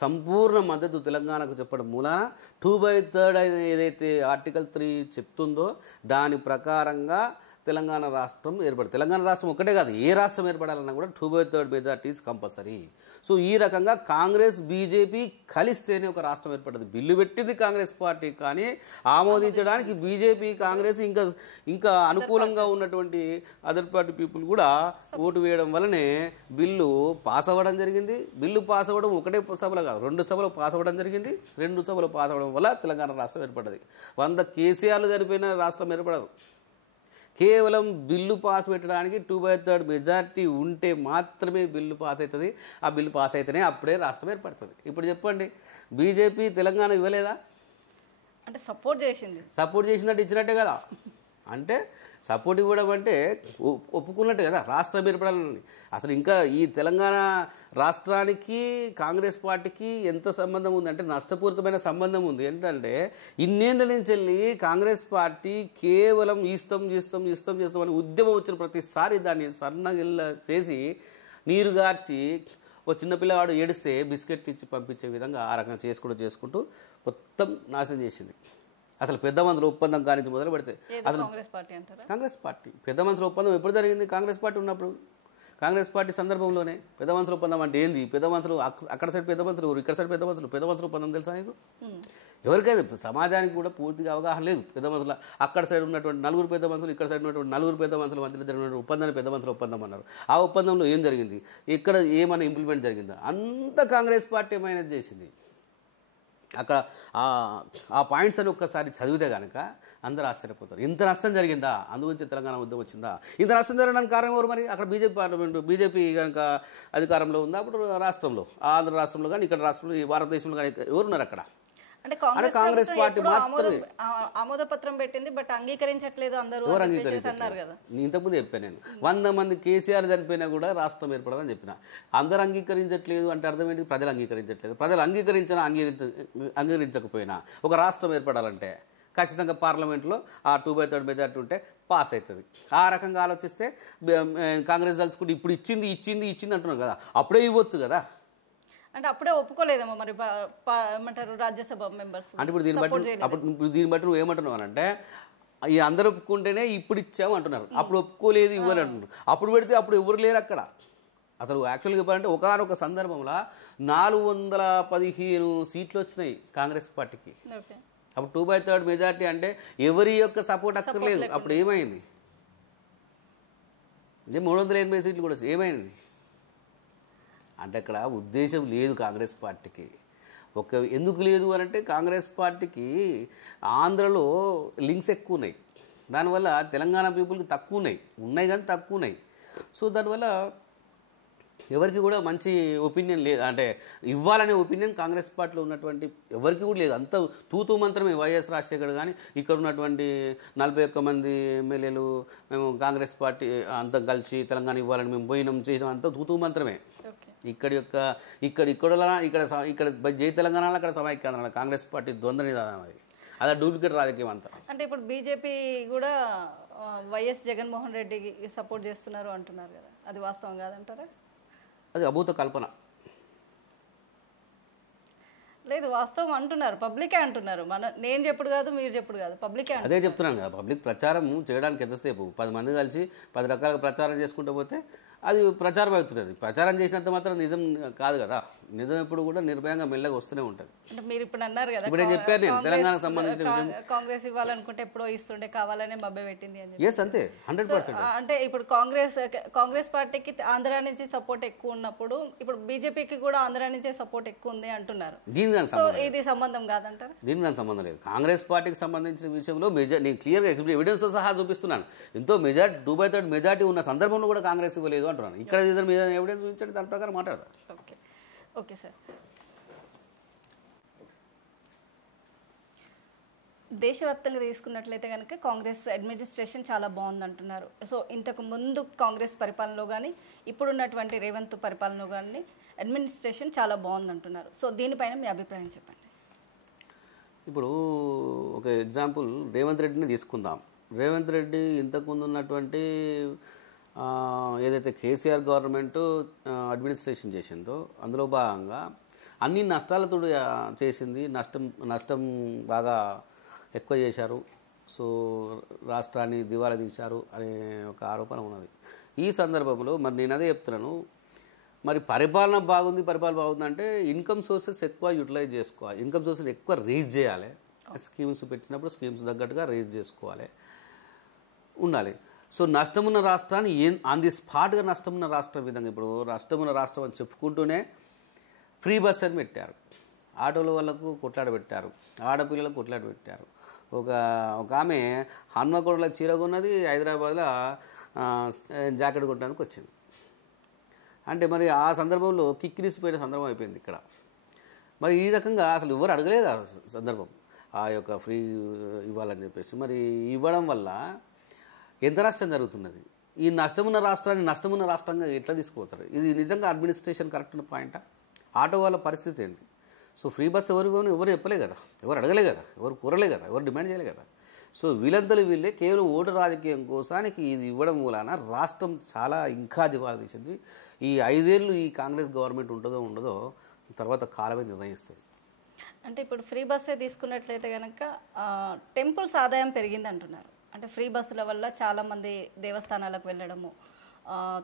సంపూర్ణ మద్దతు తెలంగాణకు చెప్పడం మూలాన 2/3 ఏదైతే ఆర్టికల్ 3 చెప్తుందో దాని ప్రకారంగా తెలంగాణ రాష్ట్రం ఏర్పడుతుంది. తెలంగాణ రాష్ట్రం ఒక్కటే కాదు, ఏ రాష్ట్రం ఏర్పడాలన్నా కూడా 2/3 మెజార్టీ ఈజ్ కంపల్సరీ. సో ఈ రకంగా కాంగ్రెస్ బీజేపీ కలిస్తేనే ఒక రాష్ట్రం ఏర్పడుతుంది. బిల్లు పెట్టింది కాంగ్రెస్ పార్టీ, కానీ ఆమోదించడానికి బీజేపీ కాంగ్రెస్ ఇంకా అనుకూలంగా ఉన్నటువంటి అదర్ పార్టీ పీపుల్ కూడా ఓటు వేయడం వల్లనే బిల్లు పాస్ అవ్వడం జరిగింది. బిల్లు పాస్ అవ్వడం ఒకటే సభలో కాదు, 2 సభలు పాస్ అవ్వడం జరిగింది. 2 సభలు పాస్ అవ్వడం వల్ల తెలంగాణ రాష్ట్రం ఏర్పడ్డది. 100 కేసీఆర్లు జరిపిన రాష్ట్రం ఏర్పడదు. కేవలం బిల్లు పాస్ పెట్టడానికి 2/3 మెజార్టీ ఉంటే మాత్రమే బిల్లు పాస్ అవుతుంది. ఆ బిల్లు పాస్ అయితేనే అప్పుడే రాష్ట్రం ఏర్పడుతుంది. ఇప్పుడు చెప్పండి, బీజేపీ తెలంగాణ ఇవ్వలేదా? అంటే సపోర్ట్ చేసినట్టు ఇచ్చినట్టే కదా. అంటే సపోర్ట్ ఇవ్వడం అంటే ఒప్పుకున్నట్టు కదా రాష్ట్రం ఏర్పడాలని. అసలు ఇంకా ఈ తెలంగాణ రాష్ట్రానికి కాంగ్రెస్ పార్టీకి ఎంత సంబంధం ఉంది అంటే నష్టపూరితమైన సంబంధం ఉంది. ఏంటంటే ఇన్నేళ్ళ నుంచి వెళ్ళి కాంగ్రెస్ పార్టీ కేవలం ఇస్తాం అని ఉద్యమం వచ్చిన ప్రతిసారి దాన్ని సన్నగిల్ల చేసి నీరుగార్చి ఒక చిన్నపిల్లవాడు ఏడిస్తే బిస్కెట్ ఇచ్చి పంపించే విధంగా ఆ రకంగా చేసుకుంటూ మొత్తం నాశనం చేసింది. అసలు పెద్ద మనుషుల ఒప్పందం కానీ మొదలు పెడితే అసలు కాంగ్రెస్ పార్టీ పెద్ద మనుషుల ఒప్పందం ఎప్పుడు జరిగింది? కాంగ్రెస్ పార్టీ ఉన్నప్పుడు, కాంగ్రెస్ పార్టీ సందర్భంలోనే. పెద్ద మనుషుల ఒప్పందం అంటే ఏంది? పెద్ద మనుషులు అక్కడ సైడ్ పెద్ద మనుషులు, ఇక్కడ సైడ్ పెద్ద మనుషుల ఒప్పందం తెలుసా నీకు? ఎవరికైనా సమాజానికి కూడా పూర్తిగా అవగాహన లేదు. పెద్ద మనుషుల అక్కడ సైడ్ ఉన్నటువంటి 4 పెద్ద మనుషులు, ఇక్కడ సైడ్ ఉన్నటువంటి 4 పెద్ద మనుషుల మధ్యలో జరిగిన ఒప్పందాన్ని పెద్ద మనుషుల ఒప్పందం అన్నారు. ఆ ఒప్పందంలో ఏం జరిగింది? ఇక్కడ ఏమైనా ఇంప్లిమెంట్ జరిగిందా? అంత కాంగ్రెస్ పార్టీ మేనేజ్ చేసింది. అక్కడ ఆ పాయింట్స్ అని ఒక్కసారి చదివితే కనుక అందరూ ఆశ్చర్యపోతారు. ఇంత నష్టం జరిగిందా? అందుగురించి తెలంగాణ ఉద్యమం వచ్చిందా? ఇంత నష్టం జరగడానికి కారణం ఎవరు మరి? అక్కడ బీజేపీ కనుక అధికారంలో ఉందా అప్పుడు రాష్ట్రంలో, ఆంధ్ర రాష్ట్రంలో కానీ ఇక్కడ రాష్ట్రంలో, ఈ భారతదేశంలో కానీ ఎవరున్నారు అక్కడ? అంటే కాంగ్రెస్ పార్టీ మాత్రమే ఆమోదపత్రం పెట్టింది, బట్ అంగీకరించట్లేదు అందరూ. ఎవరు అంగీకరించారు కదా? ఇంతకుముందు చెప్పాను నేను, 100 మంది కేసీఆర్ చనిపోయినా కూడా రాష్ట్రం ఏర్పడదని చెప్పిన. అందరూ అంగీకరించట్లేదు అంటే అర్థం ఏంటి? ప్రజలు అంగీకరించట్లేదు. ప్రజలు అంగీకరించకపోయినా ఒక రాష్ట్రం ఏర్పడాలంటే ఖచ్చితంగా పార్లమెంట్లో ఆ 2/3 మెజార్టీ ఉంటే పాస్ అవుతుంది. ఆ రకంగా ఆలోచిస్తే కాంగ్రెస్ తలుచుకుంటే ఇప్పుడు ఇచ్చింది అంటున్నారు కదా, అప్పుడే ఇవ్వచ్చు కదా. అంటే అప్పుడే ఒప్పుకోలేదేమో మరి ఏమంటారు రాజ్యసభ మెంబర్స్. అంటే ఇప్పుడు దీన్ని బట్టి నువ్వు ఏమంటున్నావు అంటే ఈ అందరూ ఒప్పుకుంటేనే ఇప్పుడు ఇచ్చాము అంటున్నారు, అప్పుడు ఒప్పుకోలేదు ఇవ్వని అంటున్నారు. అప్పుడు పెడితే అప్పుడు ఎవరు లేరు అక్కడ. అసలు యాక్చువల్గా చెప్పాలంటే ఒకనొక సందర్భంలో 415 సీట్లు వచ్చినాయి కాంగ్రెస్ పార్టీకి. అప్పుడు 2/3 మెజార్టీ అంటే ఎవరి యొక్క సపోర్ట్ అక్కర్లేదు. అప్పుడు ఏమైంది? 380 సీట్లు కూడా ఏమైంది అంటే అక్కడ ఉద్దేశం లేదు కాంగ్రెస్ పార్టీకి. ఎందుకు లేదు అని అంటే కాంగ్రెస్ పార్టీకి ఆంధ్రలో లింక్స్ ఎక్కువ ఉన్నాయి, దానివల్ల తెలంగాణ పీపుల్కి తక్కువ ఉన్నాయి కానీ తక్కువ ఉన్నాయి. సో దానివల్ల ఎవరికి కూడా మంచి ఒపీనియన్ లేదు, అంటే ఇవ్వాలనే ఒపీనియన్ కాంగ్రెస్ పార్టీలో ఉన్నటువంటి ఎవరికి కూడా లేదు. అంత తూతూ మంత్రమే. వైఎస్ రాజశేఖర్ కానీ ఇక్కడ ఉన్నటువంటి 41 మంది ఎమ్మెల్యేలు మేము కాంగ్రెస్ పార్టీ అంతా కలిసి తెలంగాణ ఇవ్వాలని మేము పోయినాం చేసినాం, అంతా తూతూ మంత్రమే. ఇక్కడ జై తెలంగాణలో అక్కడ సమైక్యాంధ్ర కాంగ్రెస్ పార్టీ ద్వంద్వ నిదానం అది, అదే డూప్లికేట్ రాజకీయం అంతా. అంటే ఇప్పుడు బీజేపీ కూడా వైఎస్ జగన్మోహన్ రెడ్డికి సపోర్ట్ చేస్తున్నారు అంటున్నారు కదా, అది వాస్తవం కాదంటారా? అది అభూత కల్పన. లేదు, వాస్తవం అంటున్నారు, పబ్లికే అంటున్నారు. నేను చెప్పుడు కాదు, మీరు చెప్పుడు కాదు, పబ్లికే. అదే చెప్తున్నాను కదా, పబ్లిక్ ప్రచారం చేయడానికి ఎంతసేపు 10 మంది కలిసి 10 రకాలుగా ప్రచారం చేసుకుంటూ పోతే అది ప్రచారం అవుతున్నది. ప్రచారం చేసినంత మాత్రం నిజం కాదు కదా. నిజం ఎప్పుడు కూడా నిర్భయంగా మెల్లగా వస్తూనే ఉంటుంది. అంటే మీరు ఇప్పుడు అన్నారు కదా, ఇప్పుడు నేను చెప్పాను నేను తెలంగాణకు సంబంధించిన కాంగ్రెస్ ఇవ్వాలనుకుంటే ఎప్పుడో ఇస్తుండే, కావాలనే మభ్య పెట్టింది అని. ఎస్, అంతే 100%. అంటే ఇప్పుడు కాంగ్రెస్ పార్టీకి ఆంధ్ర నుంచి సపోర్ట్ ఎక్కువ ఉన్నప్పుడు ఇప్పుడు బీజేపీకి కూడా ఆంధ్ర నుంచే సపోర్ట్ ఎక్కువ ఉంది అంటున్నారు. సో ఇది సంబంధం కాదంటారు? దీనికి దానికి సంబంధం లేదు. కాంగ్రెస్ పార్టీకి సంబంధించిన విషయంలో నేను క్లియర్గా ఎవిడెన్స్తో సహా చూపిస్తున్నాను. ఎంతో మెజార్టీ 2/3 మెజార్టీ ఉన్న సందర్భంలో కూడా కాంగ్రెస్ ఇవ్వలేదు అంటున్నాను. ఇక్కడ ఏదైనా మీద ఎవిడెన్స్ చూపించండి, దాని ప్రకారం మాట్లాడదాం. Okay okay sir. దేశవ్యాప్తంగా తీసుకున్నట్లయితే కనుక కాంగ్రెస్ అడ్మినిస్ట్రేషన్ చాలా బాగుందంటున్నారు. సో ఇంతకు ముందు కాంగ్రెస్ పరిపాలనలో కానీ ఇప్పుడున్నటువంటి రేవంత్ పరిపాలనలో కానీ అడ్మినిస్ట్రేషన్ చాలా బాగుందంటున్నారు. సో దీనిపైన మీ అభిప్రాయం చెప్పండి. ఇప్పుడు ఒక ఎగ్జాంపుల్ రేవంత్ రెడ్డిని తీసుకుందాం. రేవంత్ రెడ్డి ఇంతకుముందు ఉన్నటువంటి ఏదైతే కేసీఆర్ గవర్నమెంట్ అడ్మినిస్ట్రేషన్ చేసిందో అందులో భాగంగా అన్ని నష్టాలతో చేసింది. నష్టం బాగా ఎక్కువ చేశారు. సో రాష్ట్రాన్ని దివాలా తీశారు అనే ఒక ఆరోపణ ఉన్నది. ఈ సందర్భంలో మరి నేను అదే చెప్తున్నాను, మరి పరిపాలన బాగుంది అంటే ఇన్కమ్ సోర్సెస్ ఎక్కువ యూటిలైజ్ చేసుకోవాలి, ఇన్కమ్ సోర్సెస్ ఎక్కువ రేజ్ చేయాలి. స్కీమ్స్ పెట్టినప్పుడు స్కీమ్స్ తగ్గట్టుగా రేజ్ చేసుకోవాలి ఉండాలి. సో నష్టమున్న రాష్ట్రాన్ని ఆన్ ది స్పాట్గా నష్టమున్న రాష్ట్రం విధంగా ఇప్పుడు నష్టమున్న రాష్ట్రం అని చెప్పుకుంటూనే ఫ్రీ బస్ అని పెట్టారు. ఆటోల వాళ్ళకు కొట్లాడ పెట్టారు, ఆడపిల్లలకు కొట్లాడ పెట్టారు. ఒక ఆమె హన్మకొండలో చీర కొన్నది, హైదరాబాద్లో జాకెట్ కొట్టడానికి వచ్చింది. అంటే మరి ఆ సందర్భంలో కిక్కిరిసిపోయిన సందర్భం అయిపోయింది ఇక్కడ. మరి ఈ రకంగా అసలు ఎవరు అడగలేదు ఆ సందర్భం, ఆ యొక్క ఫ్రీ ఇవ్వాలని చెప్పేసి. మరి ఇవ్వడం వల్ల ఎంత నష్టం జరుగుతున్నది? ఈ నష్టమున్న రాష్ట్రాన్ని నష్టమున్న రాష్ట్రంగా ఎట్లా తీసుకుపోతారు? ఇది నిజంగా అడ్మినిస్ట్రేషన్ కరెక్ట్ ఉన్న పాయింటా? ఆటో వాళ్ళ పరిస్థితి ఏంటి? సో ఫ్రీ బస్ ఎవరు చెప్పలే కదా, ఎవరు అడగలే కదా, ఎవరు కోరలే కదా, ఎవరు డిమాండ్ చేయలే కదా. సో వీళ్ళే కేవలం ఓటు రాజకీయం కోసానికి ఇది ఇవ్వడం మూలాన రాష్ట్రం చాలా ఇంకా దివాలా తీసింది. ఈ 5 ఏళ్ళు ఈ కాంగ్రెస్ గవర్నమెంట్ ఉండదో తర్వాత కాలమే నిర్ణయిస్తుంది. అంటే ఇప్పుడు ఫ్రీ బస్సే తీసుకున్నట్లయితే కనుక టెంపుల్స్ ఆదాయం పెరిగింది అంటున్నారు. అంటే ఫ్రీ బస్సుల వల్ల చాలామంది దేవస్థానాలకు వెళ్ళడము,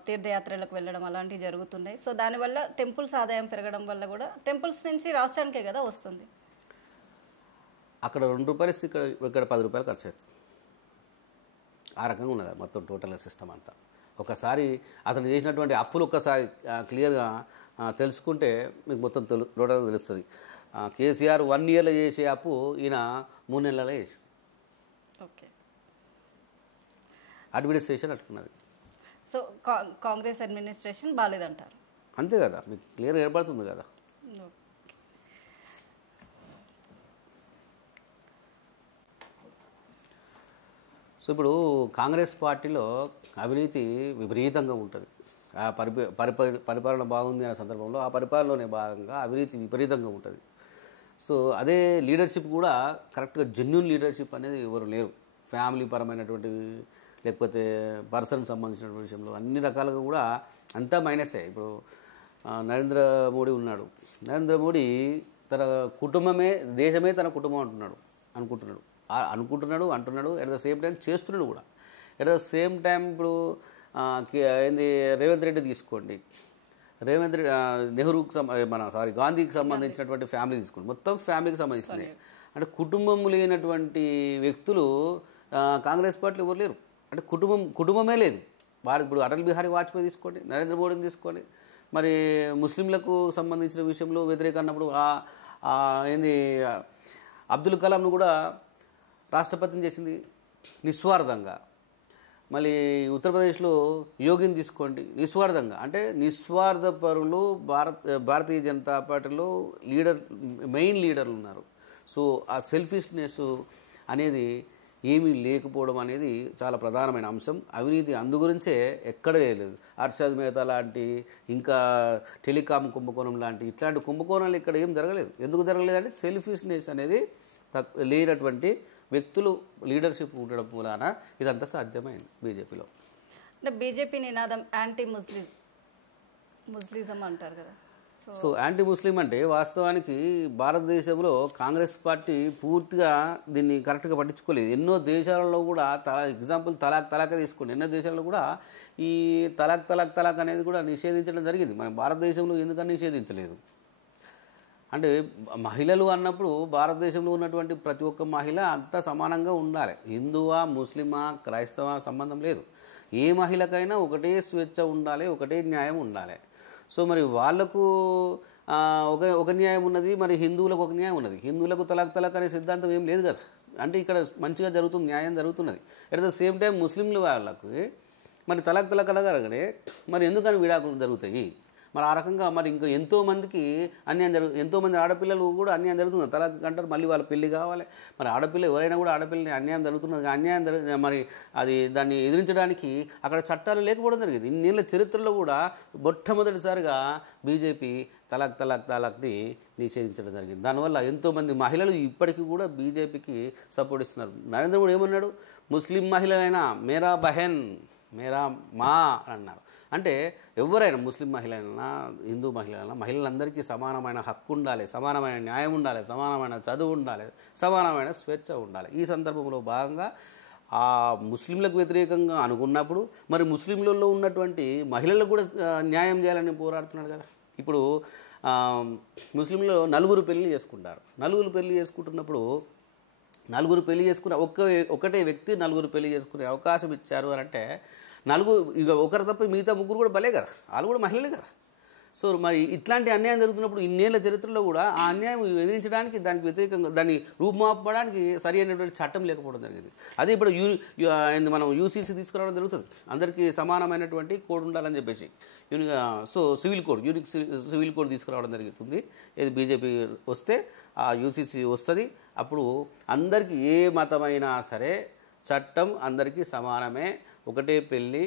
తీర్థయాత్రలకు వెళ్ళడం అలాంటివి జరుగుతున్నాయి. సో దానివల్ల టెంపుల్స్ ఆదాయం పెరగడం వల్ల కూడా టెంపుల్స్ నుంచి రాష్ట్రానికే కదా వస్తుంది. అక్కడ ₹2 ఇస్తే ఇక్కడ ₹10 ఖర్చు అవుతుంది. ఆ రకంగా ఉన్నది మొత్తం టోటల్ సిస్టమ్ అంతా. ఒకసారి అతను చేసినటువంటి అప్పులు ఒక్కసారి క్లియర్గా తెలుసుకుంటే మీకు మొత్తం టోటల్గా తెలుస్తుంది. కేసీఆర్ 1 ఇయర్లో చేసే అప్పు ఈయన 3 నెలల్లో చేసి. ఓకే, అడ్మినిస్ట్రేషన్ అట్టుకున్నది. సో కాంగ్రెస్ అడ్మినిస్ట్రేషన్ బాగాలేదంటారు. అంతే కదా, మీకు క్లియర్గా ఏర్పడుతుంది కదా. సో ఇప్పుడు కాంగ్రెస్ పార్టీలో అవినీతి విపరీతంగా ఉంటుంది. ఆ పరిపాలన బాగుంది అనే సందర్భంలో ఆ పరిపాలనలోనే భాగంగా అవినీతి విపరీతంగా ఉంటుంది. సో అదే లీడర్షిప్ కూడా కరెక్ట్గా జెన్యూన్ లీడర్షిప్ అనేది ఎవరు లేరు. ఫ్యామిలీ పరమైనటువంటి లేకపోతే పర్సన్ సంబంధించినటువంటి విషయంలో అన్ని రకాలుగా కూడా అంతా మైనసే. ఇప్పుడు నరేంద్ర మోడీ ఉన్నాడు. నరేంద్ర మోడీ తన కుటుంబమే దేశమే తన కుటుంబం అంటున్నాడు. ఎట్ ద సేమ్ టైం చేస్తున్నాడు కూడా. ఎట్ ద సేమ్ టైం ఇప్పుడు రేవంత్ రెడ్డి తీసుకోండి. రేవంత్ రెడ్డి నెహ్రూకి గాంధీకి సంబంధించినటువంటి ఫ్యామిలీ తీసుకోండి. మొత్తం ఫ్యామిలీకి సంబంధించినవి. అంటే కుటుంబం లేనటువంటి వ్యక్తులు కాంగ్రెస్ పార్టీలో ఎవరు లేరు. అంటే కుటుంబమే లేదు. ఇప్పుడు అటల్ బిహారీ వాజ్పేయి తీసుకోండి, నరేంద్ర మోడీని తీసుకోండి. మరి ముస్లింలకు సంబంధించిన విషయంలో వ్యతిరేక అన్నప్పుడు అబ్దుల్ కలాంను కూడా రాష్ట్రపతిని చేసింది నిస్వార్థంగా. మళ్ళీ ఉత్తరప్రదేశ్లో యోగిని తీసుకోండి, నిస్వార్థంగా. అంటే నిస్వార్థపరులు భారతీయ జనతా పార్టీలో మెయిన్ లీడర్లు ఉన్నారు. సో ఆ సెల్ఫిష్నెస్ అనేది ఏమీ లేకపోవడం అనేది చాలా ప్రధానమైన అంశం. అవినీతి అందుగురించే ఎక్కడ లేదు. హర్షద్ మెహతా లాంటి, ఇంకా టెలికాం కుంభకోణం లాంటి ఇట్లాంటి కుంభకోణాలు ఇక్కడ ఏం జరగలేదు. ఎందుకు జరగలేదంటే సెల్ఫిష్నెస్ అనేది లేనటువంటి వ్యక్తులు లీడర్షిప్ ఉండడం మూలాన ఇదంతా సాధ్యమైంది బీజేపీలో. అంటే బీజేపీ నినాదం యాంటీ ముస్లిజం అంటారు కదా. సో యాంటీ ముస్లిం అంటే వాస్తవానికి భారతదేశంలో కాంగ్రెస్ పార్టీ పూర్తిగా దీన్ని కరెక్ట్గా పట్టించుకోలేదు. ఎన్నో దేశాలలో కూడా ఎగ్జాంపుల్ తలాక్ తీసుకోండి. ఎన్నో దేశాల్లో కూడా ఈ తలాక్ అనేది కూడా నిషేధించడం జరిగింది. మన భారతదేశంలో ఎందుకని నిషేధించలేదు అంటే మహిళలు అన్నప్పుడు భారతదేశంలో ఉన్నటువంటి ప్రతి ఒక్క మహిళ అంతా సమానంగా ఉండాలి. హిందువా, ముస్లిమా, క్రైస్తవ సంబంధం లేదు. ఏ మహిళకైనా ఒకటే స్వేచ్ఛ ఉండాలి, ఒకటే న్యాయం ఉండాలి. సో మరి వాళ్లకు ఒక న్యాయం ఉన్నది, మరి హిందువులకు ఒక న్యాయం ఉన్నది. హిందువులకు తలాక్ అనే సిద్ధాంతం ఏం లేదు కదా. అంటే ఇక్కడ మంచిగా న్యాయం జరుగుతున్నది. అట్ ద సేమ్ టైం ముస్లింల వాళ్ళకి మరి తలాక్ తలాక్ అనగానే మరి ఎందుకని విడాకులు జరుగుతాయి? మరి ఆ రకంగా మరి ఇంకా ఎంతోమందికి అన్యాయం ఎంతోమంది ఆడపిల్లలు కూడా అన్యాయం జరుగుతుంది. తలాక్ అంటారు, మళ్ళీ వాళ్ళ పెళ్లి కావాలి. మరి ఆడపిల్ల ఎవరైనా కూడా ఆడపిల్లని అన్యాయం జరుగుతున్నది. అన్యాయం మరి అది దాన్ని ఎదిరించడానికి అక్కడ చట్టాలు లేకపోవడం జరిగింది. ఇన్నేళ్ళ చరిత్రలో కూడా మొట్టమొదటిసారిగా బీజేపీ తలాక్ తలాక్ తలాక్ని నిషేధించడం జరిగింది. దానివల్ల ఎంతోమంది మహిళలు ఇప్పటికీ కూడా బీజేపీకి సపోర్ట్ ఇస్తున్నారు. నరేంద్ర మోడీ ఏమన్నాడు? ముస్లిం మహిళలైనా మేరా బహెన్ మేరా మా అని అన్నారు. అంటే ఎవరైనా ముస్లిం మహిళలైనా హిందూ మహిళలైనా మహిళలందరికీ సమానమైన హక్కు ఉండాలి, సమానమైన న్యాయం ఉండాలి, సమానమైన చదువు ఉండాలి, సమానమైన స్వేచ్ఛ ఉండాలి. ఈ సందర్భంలో భాగంగా ఆ ముస్లింలకు వ్యతిరేకంగా అనుకున్నప్పుడు మరి ముస్లింలలో ఉన్నటువంటి మహిళలకు కూడా న్యాయం చేయాలని పోరాడుతున్నాడు కదా. ఇప్పుడు ముస్లింలో నలుగురు పెళ్లి చేసుకుంటారు. నలుగురు పెళ్లి చేసుకుంటున్నప్పుడు నలుగురు పెళ్లి చేసుకునే ఒకటే వ్యక్తి నలుగురు పెళ్లి చేసుకునే అవకాశం ఇచ్చారు అని అంటే నలుగురు ఇక ఒకరు తప్ప మిగతా ముగ్గురు కూడా భలే కదా, వాళ్ళు కూడా మహిళలే కదా. సో మరి ఇట్లాంటి అన్యాయం జరుగుతున్నప్పుడు ఇన్నేళ్ల చరిత్రలో కూడా ఆ అన్యాయం ఎదిరించడానికి దానికి వ్యతిరేకంగా దాన్ని రూపుమాపడానికి సరి అయినటువంటి చట్టం లేకపోవడం జరిగింది. అదే ఇప్పుడు మనం యూసీసీ తీసుకురావడం జరుగుతుంది. అందరికీ సమానమైనటువంటి కోడ్ ఉండాలని చెప్పేసి so civil code, unique civil code తీసుకురావడం జరుగుతుంది. ఇది బీజేపీ వస్తే ఆ యూసీసీ వస్తుంది. అప్పుడు అందరికీ ఏ మతమైనా సరే చట్టం అందరికీ సమానమే, ఒకటే పెళ్ళి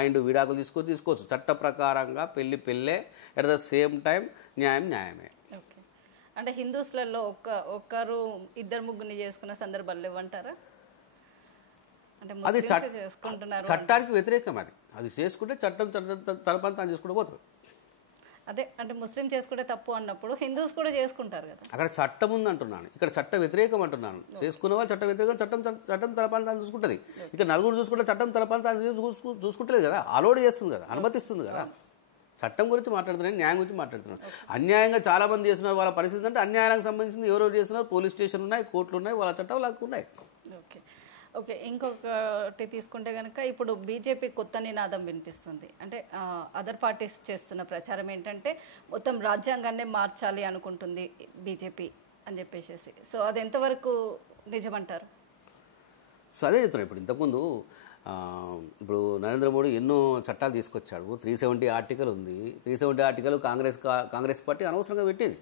అండ్ విడాకులు తీసుకోవచ్చు. చట్ట ప్రకారంగా పెళ్ళే, ఎట్ ద సేమ్ టైం న్యాయం న్యాయమే. ఓకే, అంటే హిందూస్లలో ఒక్కరు ఇద్దరు ముగ్గురిని చేసుకున్న సందర్భాలు లేవంటారా? అంటే అది చేసుకుంటున్నారు, చట్టానికి వ్యతిరేకం. అది చేసుకుంటే చట్టం తలపని తాను చేసుకుంటూ పోతుంది. అదే అంటే ముస్లిం చేసుకుంటే తప్పు అన్నప్పుడు హిందూస్ కూడా చేసుకుంటారు కదా. అక్కడ చట్టం ఉంది అంటున్నాను, ఇక్కడ చట్ట వ్యతిరేకం అంటున్నాను. చేసుకున్న వాళ్ళు చట్ట వ్యతిరేకం, చట్టం తలపాలని తాను చూసుకుంటుంది. ఇక నలుగురు చూసుకుంటే చట్టం తలపాలని తాను చూసుకుంటలేదు కదా, అలౌడ్ చేస్తుంది కదా, అనుమతిస్తుంది కదా. చట్టం గురించి మాట్లాడుతున్నాను, న్యాయం గురించి మాట్లాడుతున్నాను. అన్యాయంగా చాలా మంది చేస్తున్నారు. వాళ్ళ పరిస్థితి అంటే అన్యాయానికి సంబంధించింది ఎవరెవరు చేస్తున్నారు, పోలీస్ స్టేషన్ ఉన్నాయి, కోర్టులు ఉన్నాయి, వాళ్ళ చట్టం వాళ్ళకు ఉన్నాయి. ఓకే ఓకే ఇంకొకటి తీసుకుంటే కనుక ఇప్పుడు బీజేపీ కొత్త నినాదం వినిపిస్తుంది. అంటే అదర్ పార్టీస్ చేస్తున్న ప్రచారం ఏంటంటే మొత్తం రాజ్యాంగాన్నే మార్చాలి అనుకుంటుంది బీజేపీ అని చెప్పేసి. సో అది ఎంతవరకు నిజమంటారు? సో అదే చెప్తున్నాను. ఇప్పుడు ఇంతకుముందు ఇప్పుడు నరేంద్ర మోడీ ఎన్నో చట్టాలు తీసుకొచ్చాడు. 370 ఆర్టికల్ ఉంది. 370 ఆర్టికల్ కాంగ్రెస్ పార్టీ అనవసరంగా పెట్టింది.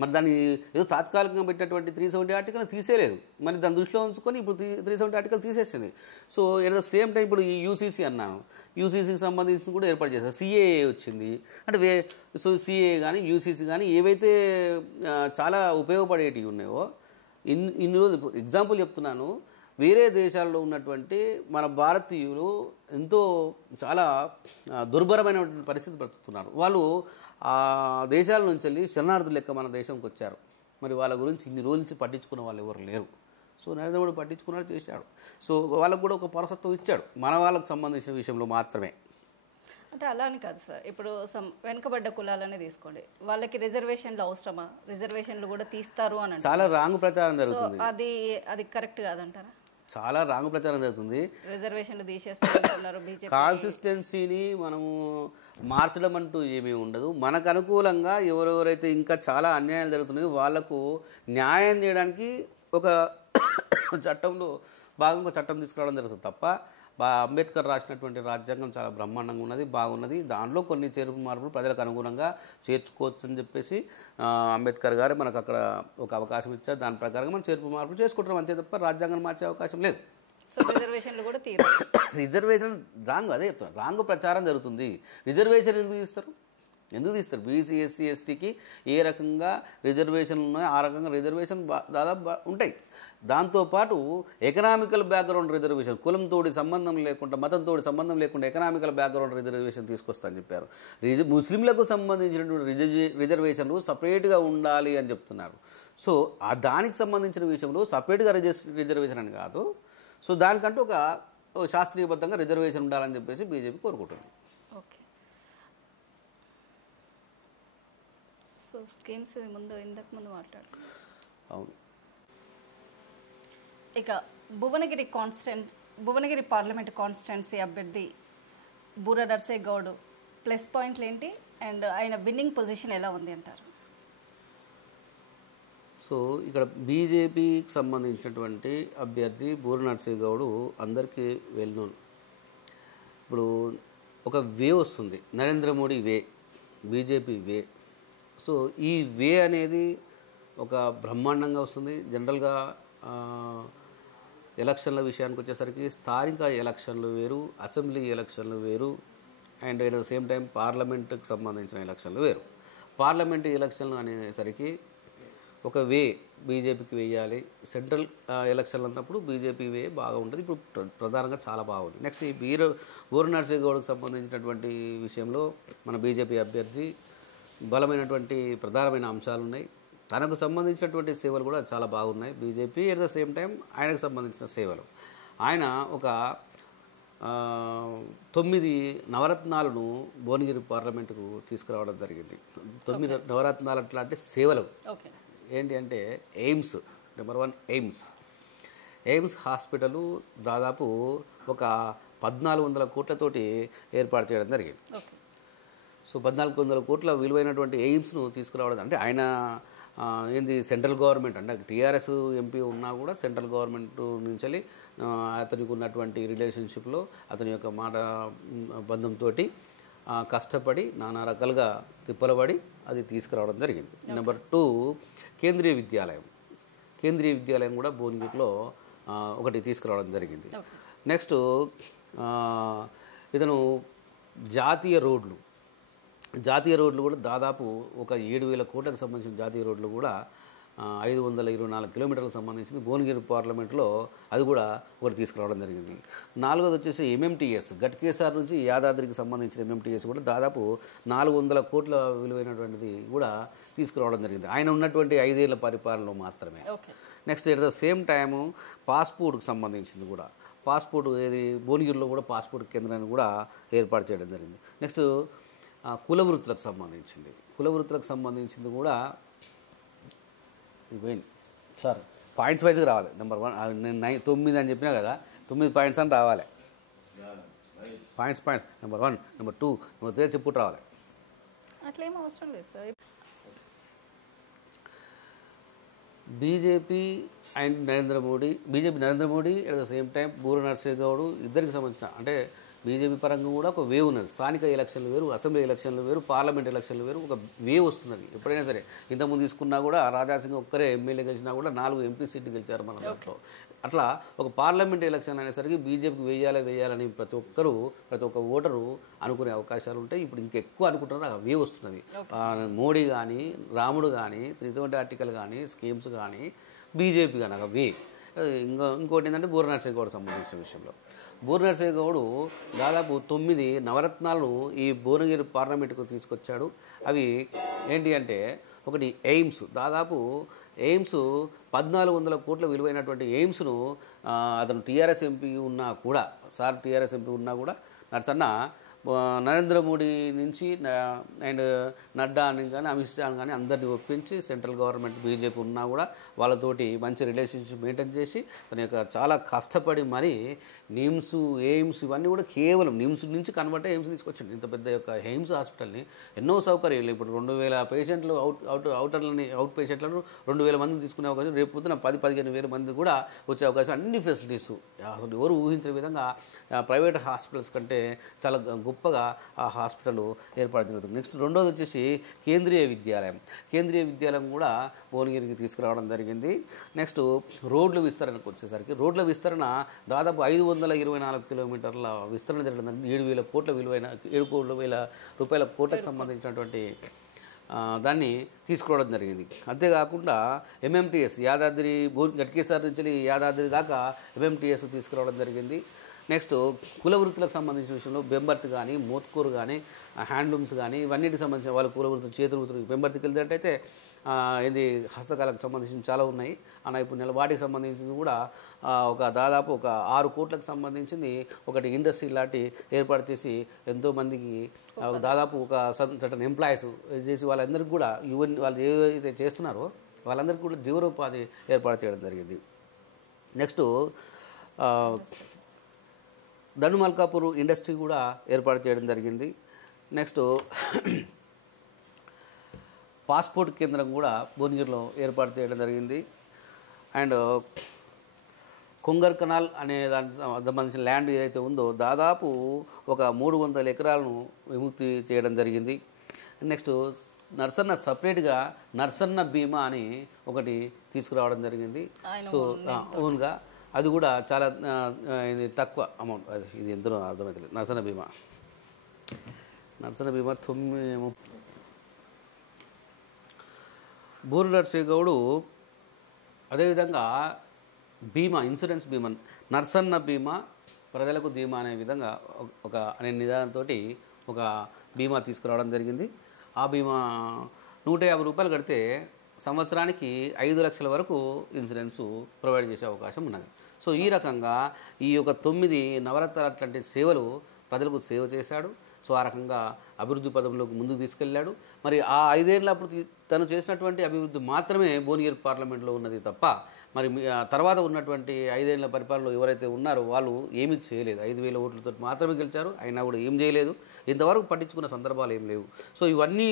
మరి దాన్ని ఏదో తాత్కాలికంగా పెట్టినటువంటి 370 ఆర్టికల్ తీసేయలేదు. మరి దాన్ని దృష్టిలో ఉంచుకొని ఇప్పుడు 370 ఆర్టికల్ తీసేసింది. So at the same time ఇప్పుడు ఈ యూసీసీ అన్నాను, యూసీసీకి సంబంధించి కూడా ఏర్పాటు చేశారు. సిఏఏ వచ్చింది. అంటే సో సిఏఏ కానీ యూసీసీ కానీ ఏవైతే చాలా ఉపయోగపడేటివి ఉన్నాయో ఇన్ని రోజులు ఎగ్జాంపుల్ చెప్తున్నాను. వేరే దేశాల్లో ఉన్నటువంటి మన భారతీయులు ఎంతో చాలా దుర్భరమైనటువంటి పరిస్థితి బ్రతుకుతున్నారు. వాళ్ళు ఆ దేశాల నుంచి వెళ్ళి శరణార్థులు లెక్క మన దేశంకి వచ్చారు. మరి వాళ్ళ గురించి ఇన్ని రోజుల నుంచి పట్టించుకున్న వాళ్ళు ఎవరు లేరు. సో నరేంద్ర మోడీ పట్టించుకున్నాడు, చేశాడు. సో వాళ్ళకు కూడా ఒక పరసత్వం ఇచ్చాడు, మన వాళ్ళకు సంబంధించిన విషయంలో మాత్రమే. అంటే అలా అని కాదు సార్, ఇప్పుడు వెనుకబడ్డ కులాలనే తీసుకోండి, వాళ్ళకి రిజర్వేషన్లు అవసరమా? రిజర్వేషన్లు కూడా తీస్తారు అని చాలా రాంగ్ ప్రచారం జరుగుతుంది. అది కరెక్ట్ కాదంటారా? చాలా రాంగ్ ప్రచారం జరుగుతుంది. రిజర్వేషన్లు తీసేస్తున్నారు బీజేపీ. కాన్సిస్టెన్సీని మనము మార్చడం అంటూ ఏమీ ఉండదు. మనకు అనుకూలంగా ఎవరెవరైతే ఇంకా చాలా అన్యాయాలు జరుగుతున్నాయో వాళ్లకు న్యాయం చేయడానికి ఒక చట్టంలో భాగంగా చట్టం తీసుకురావడం జరుగుతుంది తప్ప అంబేద్కర్ రాసినటువంటి రాజ్యాంగం చాలా బ్రహ్మాండంగా ఉన్నది, బాగున్నది. దానిలో కొన్ని చేర్పు మార్పులు ప్రజలకు అనుగుణంగా చేర్చుకోవచ్చు అని చెప్పేసి అంబేద్కర్ గారు మనకు అక్కడ ఒక అవకాశం ఇచ్చారు. దాని ప్రకారంగా మనం చేర్పు మార్పులు చేసుకుంటాం అంతే తప్ప రాజ్యాంగాన్ని మార్చే అవకాశం లేదు. రిజర్వేషన్లు కూడా తీరు రిజర్వేషన్ రాంగ్, అదే చెప్తాను, రాంగ్ ప్రచారం జరుగుతుంది. రిజర్వేషన్ ఎందుకు తీస్తారు? బీసీ ఎస్సీ ఎస్టీకి ఏ రకంగా రిజర్వేషన్లు ఉన్నాయో ఆ రకంగా రిజర్వేషన్ దాదాపు ఉంటాయి. దాంతోపాటు ఎకనామికల్ బ్యాక్గ్రౌండ్ రిజర్వేషన్, కులంతోటి సంబంధం లేకుండా మతంతోటి సంబంధం లేకుండా ఎకనామికల్ బ్యాక్గ్రౌండ్ రిజర్వేషన్ తీసుకొస్తానని చెప్పారు. ముస్లింలకు సంబంధించినటువంటి రిజర్వేషన్లు సపరేట్గా ఉండాలి అని చెప్తున్నారు. సో దానికి సంబంధించిన విషయంలో సపరేట్గా రిజర్వేషన్ అని కాదు. సో దానికంటూ ఒక శాస్త్రీయబద్ధంగా రిజర్వేషన్ ఉండాలని చెప్పేసి బీజేపీ కోరుకుంటుంది. ఓకే, సో స్కీమ్స్ ఇంతకు ముందు మాట్లాడుకున్నాం. అవును. ఇక భువనగిరి పార్లమెంట్ కాన్స్టిట్యున్సీ అభ్యర్థి బూర నర్సే గౌడ్ ప్లస్ పాయింట్లు ఏంటి అండ్ ఆయన విన్నింగ్ పొజిషన్ ఎలా ఉంది అంటారు? సో ఇక్కడ బీజేపీకి సంబంధించినటువంటి అభ్యర్థి బూర నర్సే గౌడ్ అందరికీ వెల్ నోన్. ఇప్పుడు ఒక వే వస్తుంది, నరేంద్ర మోడీ వే, బీజేపీ వే. సో ఈ వే అనేది ఒక బ్రహ్మాండంగా వస్తుంది. జనరల్గా ఎలక్షన్ల విషయానికి వచ్చేసరికి స్థానిక ఎలక్షన్లు వేరు, అసెంబ్లీ ఎలక్షన్లు వేరు, and at the same time పార్లమెంట్కి సంబంధించిన ఎలక్షన్లు వేరు. పార్లమెంట్ ఎలక్షన్లు అనేసరికి ఒక వే బీజేపీకి వేయాలి. సెంట్రల్ ఎలక్షన్లు అన్నప్పుడు బీజేపీ వే బాగా ఉంటుంది. ఇప్పుడు ప్రధానంగా చాలా బాగుంది. నెక్స్ట్ ఈ బూర నరసింహ గౌడ్కి సంబంధించినటువంటి విషయంలో మన బీజేపీ అభ్యర్థి బలమైనటువంటి ప్రధానమైన అంశాలు ఉన్నాయి. తనకు సంబంధించినటువంటి సేవలు కూడా చాలా బాగున్నాయి. BJP at the same time ఆయనకు సంబంధించిన సేవలు, ఆయన ఒక 9 నవరత్నాలను భువనగిరి పార్లమెంటుకు తీసుకురావడం జరిగింది. 9 నవరత్నాలు అట్లాంటి సేవలు ఏంటి అంటే ఎయిమ్స్, నెంబర్ 1 ఎయిమ్స్ హాస్పిటల్ దాదాపు ఒక 1400 కోట్లతోటి ఏర్పాటు చేయడం జరిగింది. సో 1400 కోట్ల విలువైనటువంటి ఎయిమ్స్ను తీసుకురావడం అంటే ఆయన ఏంది సెంట్రల్ గవర్నమెంట్ అంటే టీఆర్ఎస్ ఎంపీ ఉన్నా కూడా సెంట్రల్ గవర్నమెంట్ నుంచి అతనికి ఉన్నటువంటి రిలేషన్షిప్లో అతని యొక్క మాట బంధంతో కష్టపడి నానా రకాలుగా తిప్పలబడి అది తీసుకురావడం జరిగింది. నెంబర్ 2 కేంద్రీయ విద్యాలయం కూడా భువనగిరిలో ఒకటి తీసుకురావడం జరిగింది. నెక్స్ట్ ఇతను జాతీయ రోడ్లు కూడా దాదాపు ఒక 7,000 కోట్లకు సంబంధించిన జాతీయ రోడ్లు కూడా 524 కిలోమీటర్లకు సంబంధించింది భువనగిరి పార్లమెంట్లో అది కూడా ఒకటి తీసుకురావడం జరిగింది. 4వది వచ్చేసి ఎంఎంటీఎస్, గట్కేసార్ నుంచి యాదాద్రికి సంబంధించిన ఎంఎంటీఎస్ కూడా దాదాపు 400 కోట్ల విలువైనటువంటిది కూడా తీసుకురావడం జరిగింది ఆయన ఉన్నటువంటి 5 ఏళ్ల పరిపాలనలో మాత్రమే. Next at the same time పాస్పోర్ట్కి సంబంధించింది కూడా ఏది భువనగిరిలో కూడా పాస్పోర్ట్ కేంద్రాన్ని కూడా ఏర్పాటు చేయడం జరిగింది. నెక్స్ట్ కుల వృత్తులకు సంబంధించింది కూడా పోయింది సార్. పాయింట్స్ వైజ్గా రావాలి. నెంబర్ 1 నేను 9 అని చెప్పినా కదా, 9 పాయింట్స్ అని రావాలి. పాయింట్స్ నెంబర్ 1, నెంబర్ 2, నెంబర్ 3 చెప్పుకుంటూ రావాలి. అట్లేం అవసరం లేదు sir. BJP Narendra Modi at the same time బూర నరసింహ గౌడ్ ఇద్దరికి సంబంధించిన అంటే బీజేపీ పరంగా కూడా ఒక వేవ్ ఉన్నది. స్థానిక ఎలక్షన్లు వేరు, అసెంబ్లీ ఎలక్షన్లు వేరు, పార్లమెంట్ ఎలక్షన్లు వేరు, ఒక వేవ్ వస్తున్నది. ఎప్పుడైనా సరే ఇంతకుముందు తీసుకున్నా కూడా రాజాసింగ్ ఒక్కరే ఎమ్మెల్యే గెలిచినా కూడా 4 ఎంపీ సీట్లు గెలిచారు మన దాంట్లో. అట్లా ఒక పార్లమెంట్ ఎలక్షన్ అనేసరికి బీజేపీకి వేయాలని ప్రతి ఒక్క ఓటరు అనుకునే అవకాశాలు ఉంటాయి. ఇప్పుడు ఇంకెక్కువ అనుకుంటున్నారు, ఆ వేవ్ వస్తున్నది. మోడీ కానీ, రాముడు కానీ, 370 ఆర్టికల్ కానీ, స్కీమ్స్ కానీ, బీజేపీ కానీ ఒక వే. ఇంకోటి ఏంటంటే బూర నరసింహ గౌడ్ సంబంధించిన విషయంలో బూర నరసింహ గౌడ్ దాదాపు 9 నవరత్నాలను ఈ భువనగిరి పార్లమెంటుకు తీసుకొచ్చాడు. అవి ఏంటి అంటే ఒకటి ఎయిమ్స్, దాదాపు ఎయిమ్స్ 1400 కోట్ల విలువైనటువంటి ఎయిమ్స్ను అతను టీఆర్ఎస్ ఎంపీ ఉన్నా కూడా నరసన్న నరేంద్ర మోడీ నుంచి అండ్ నడ్డా అని కానీ అమిత్ షా కానీ అందరినీ ఒప్పించి సెంట్రల్ గవర్నమెంట్ బీజేపీ ఉన్నా కూడా వాళ్ళతోటి మంచి రిలేషన్షిప్ మెయింటైన్ చేసి తన యొక్క చాలా కష్టపడి మరి ఎయిమ్స్ ఇవన్నీ కూడా కేవలం నిమ్స్ నుంచి కన్వర్ట్ ఎయిమ్స్ తీసుకొచ్చింది. ఇంత పెద్ద యొక్క ఎయిమ్స్ హాస్పిటల్ని ఎన్నో సౌకర్యాలు ఇప్పుడు 2000 పేషెంట్లు అవుట్ పేషెంట్లను 2000 మందిని తీసుకునే అవకాశం, రేపు పొద్దున 10-15 వేల మంది కూడా వచ్చే అవకాశం, అన్ని ఫెసిలిటీస్ ఎవరు ఊహించే విధంగా ప్రైవేట్ హాస్పిటల్స్ కంటే చాలా గొప్పగా ఆ హాస్పిటల్ ఏర్పాటు జరుగుతుంది. నెక్స్ట్ 2వది వచ్చేసి కేంద్రీయ విద్యాలయం కూడా భువనగిరికి తీసుకురావడం జరిగింది. నెక్స్ట్ రోడ్ల విస్తరణకు వచ్చేసరికి రోడ్ల విస్తరణ దాదాపు 524 కిలోమీటర్ల విస్తరణ జరగడం, 7,000 కోట్ల విలువైన 7,000 రూపాయల కోట్లకు సంబంధించినటువంటి దాన్ని తీసుకురావడం జరిగింది. అంతేకాకుండా ఎంఎంటీఎస్ గట్కేసార్ నుంచి యాదాద్రి దాకా ఎంఎంటీఎస్ తీసుకురావడం జరిగింది. నెక్స్ట్ కుల వృత్తులకు సంబంధించిన విషయంలో బెంబర్తి కానీ, మోత్కూరు కానీ, హ్యాండ్లూమ్స్ కానీ ఇవన్నిటికి సంబంధించిన వాళ్ళ కుల వృత్తులు, చేతి వృత్తులు బెంబర్తికి వెళ్తే ఇది హస్తకళకు సంబంధించిన చాలా ఉన్నాయి ఆ నైపుణ్యాలు. వాటికి సంబంధించింది కూడా దాదాపు ఒక 6 కోట్లకు సంబంధించింది ఒకటి ఇండస్ట్రీ లాంటి ఏర్పాటు చేసి ఎంతోమందికి దాదాపు ఒక సర్టన్ ఎంప్లాయీస్ చేసి వాళ్ళందరికీ కూడా వాళ్ళు ఏదైతే చేస్తున్నారో వాళ్ళందరికీ కూడా జీవనోపాధి ఏర్పాటు చేయడం జరిగింది. నెక్స్ట్ ధనుమల్కాపూర్ ఇండస్ట్రీ కూడా ఏర్పాటు చేయడం జరిగింది. నెక్స్ట్ పాస్పోర్ట్ కేంద్రం కూడా భువనగిరిలో ఏర్పాటు చేయడం జరిగింది. అండ్ కొంగర్ కెనాల్ అనే దానికి సంబంధించిన ల్యాండ్ ఏదైతే ఉందో దాదాపు ఒక 300 ఎకరాలను విముక్తి చేయడం జరిగింది. నెక్స్ట్ నర్సన్న సపరేట్గా నర్సన్న బీమా అని ఒకటి తీసుకురావడం జరిగింది. సో ఓన్గా అది కూడా చాలా ఇది తక్కువ అమౌంట్, అది ఇది ఎంతనో అర్థమవుతుంది. నర్సన్న బీమా 9 బూరు నర్సేగౌడు అదేవిధంగా బీమా ఇన్సూరెన్స్ బీమా నర్సన్న బీమా ప్రజలకు ధీమా అనే విధంగా అనే నిదానంతో ఒక బీమా తీసుకురావడం జరిగింది. ఆ బీమా 150 రూపాయలు కడితే సంవత్సరానికి 5 లక్షల వరకు ఇన్సూరెన్సు ప్రొవైడ్ చేసే అవకాశం ఉన్నది. సో ఈ రకంగా ఈ యొక్క 9 నవరత్నాలు అట్లాంటి సేవలు ప్రజలకు సేవ చేశాడు. సో ఆ రకంగా అభివృద్ధి పదంలోకి ముందుకు తీసుకెళ్ళాడు. మరి ఆ 5 ఏళ్ళప్పుడు తను చేసినటువంటి అభివృద్ధి మాత్రమే భువనగిరి పార్లమెంట్లో ఉన్నది తప్ప మరి తర్వాత ఉన్నటువంటి 5 ఏళ్ల పరిపాలనలో ఎవరైతే ఉన్నారో వాళ్ళు ఏమీ చేయలేదు. 5,000 ఓట్లతో మాత్రమే గెలిచారు. అయినా కూడా ఏం చేయలేదు. ఇంతవరకు పట్టించుకున్న సందర్భాలు ఏం లేవు. సో ఇవన్నీ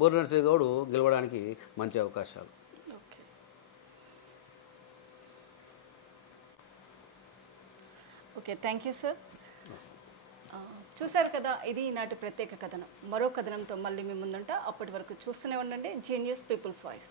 బూరు నరసింహగౌడ్ గెలవడానికి మంచి అవకాశాలు. Okay, thank you sir. చూశారు కదా, ఇది ఈనాటి ప్రత్యేక కథనం. మరో కథనంతో మళ్ళీ మీ ముందుంటా. అప్పటి వరకు చూస్తూనే ఉండండి జీ న్యూస్ పీపుల్స్ వాయిస్.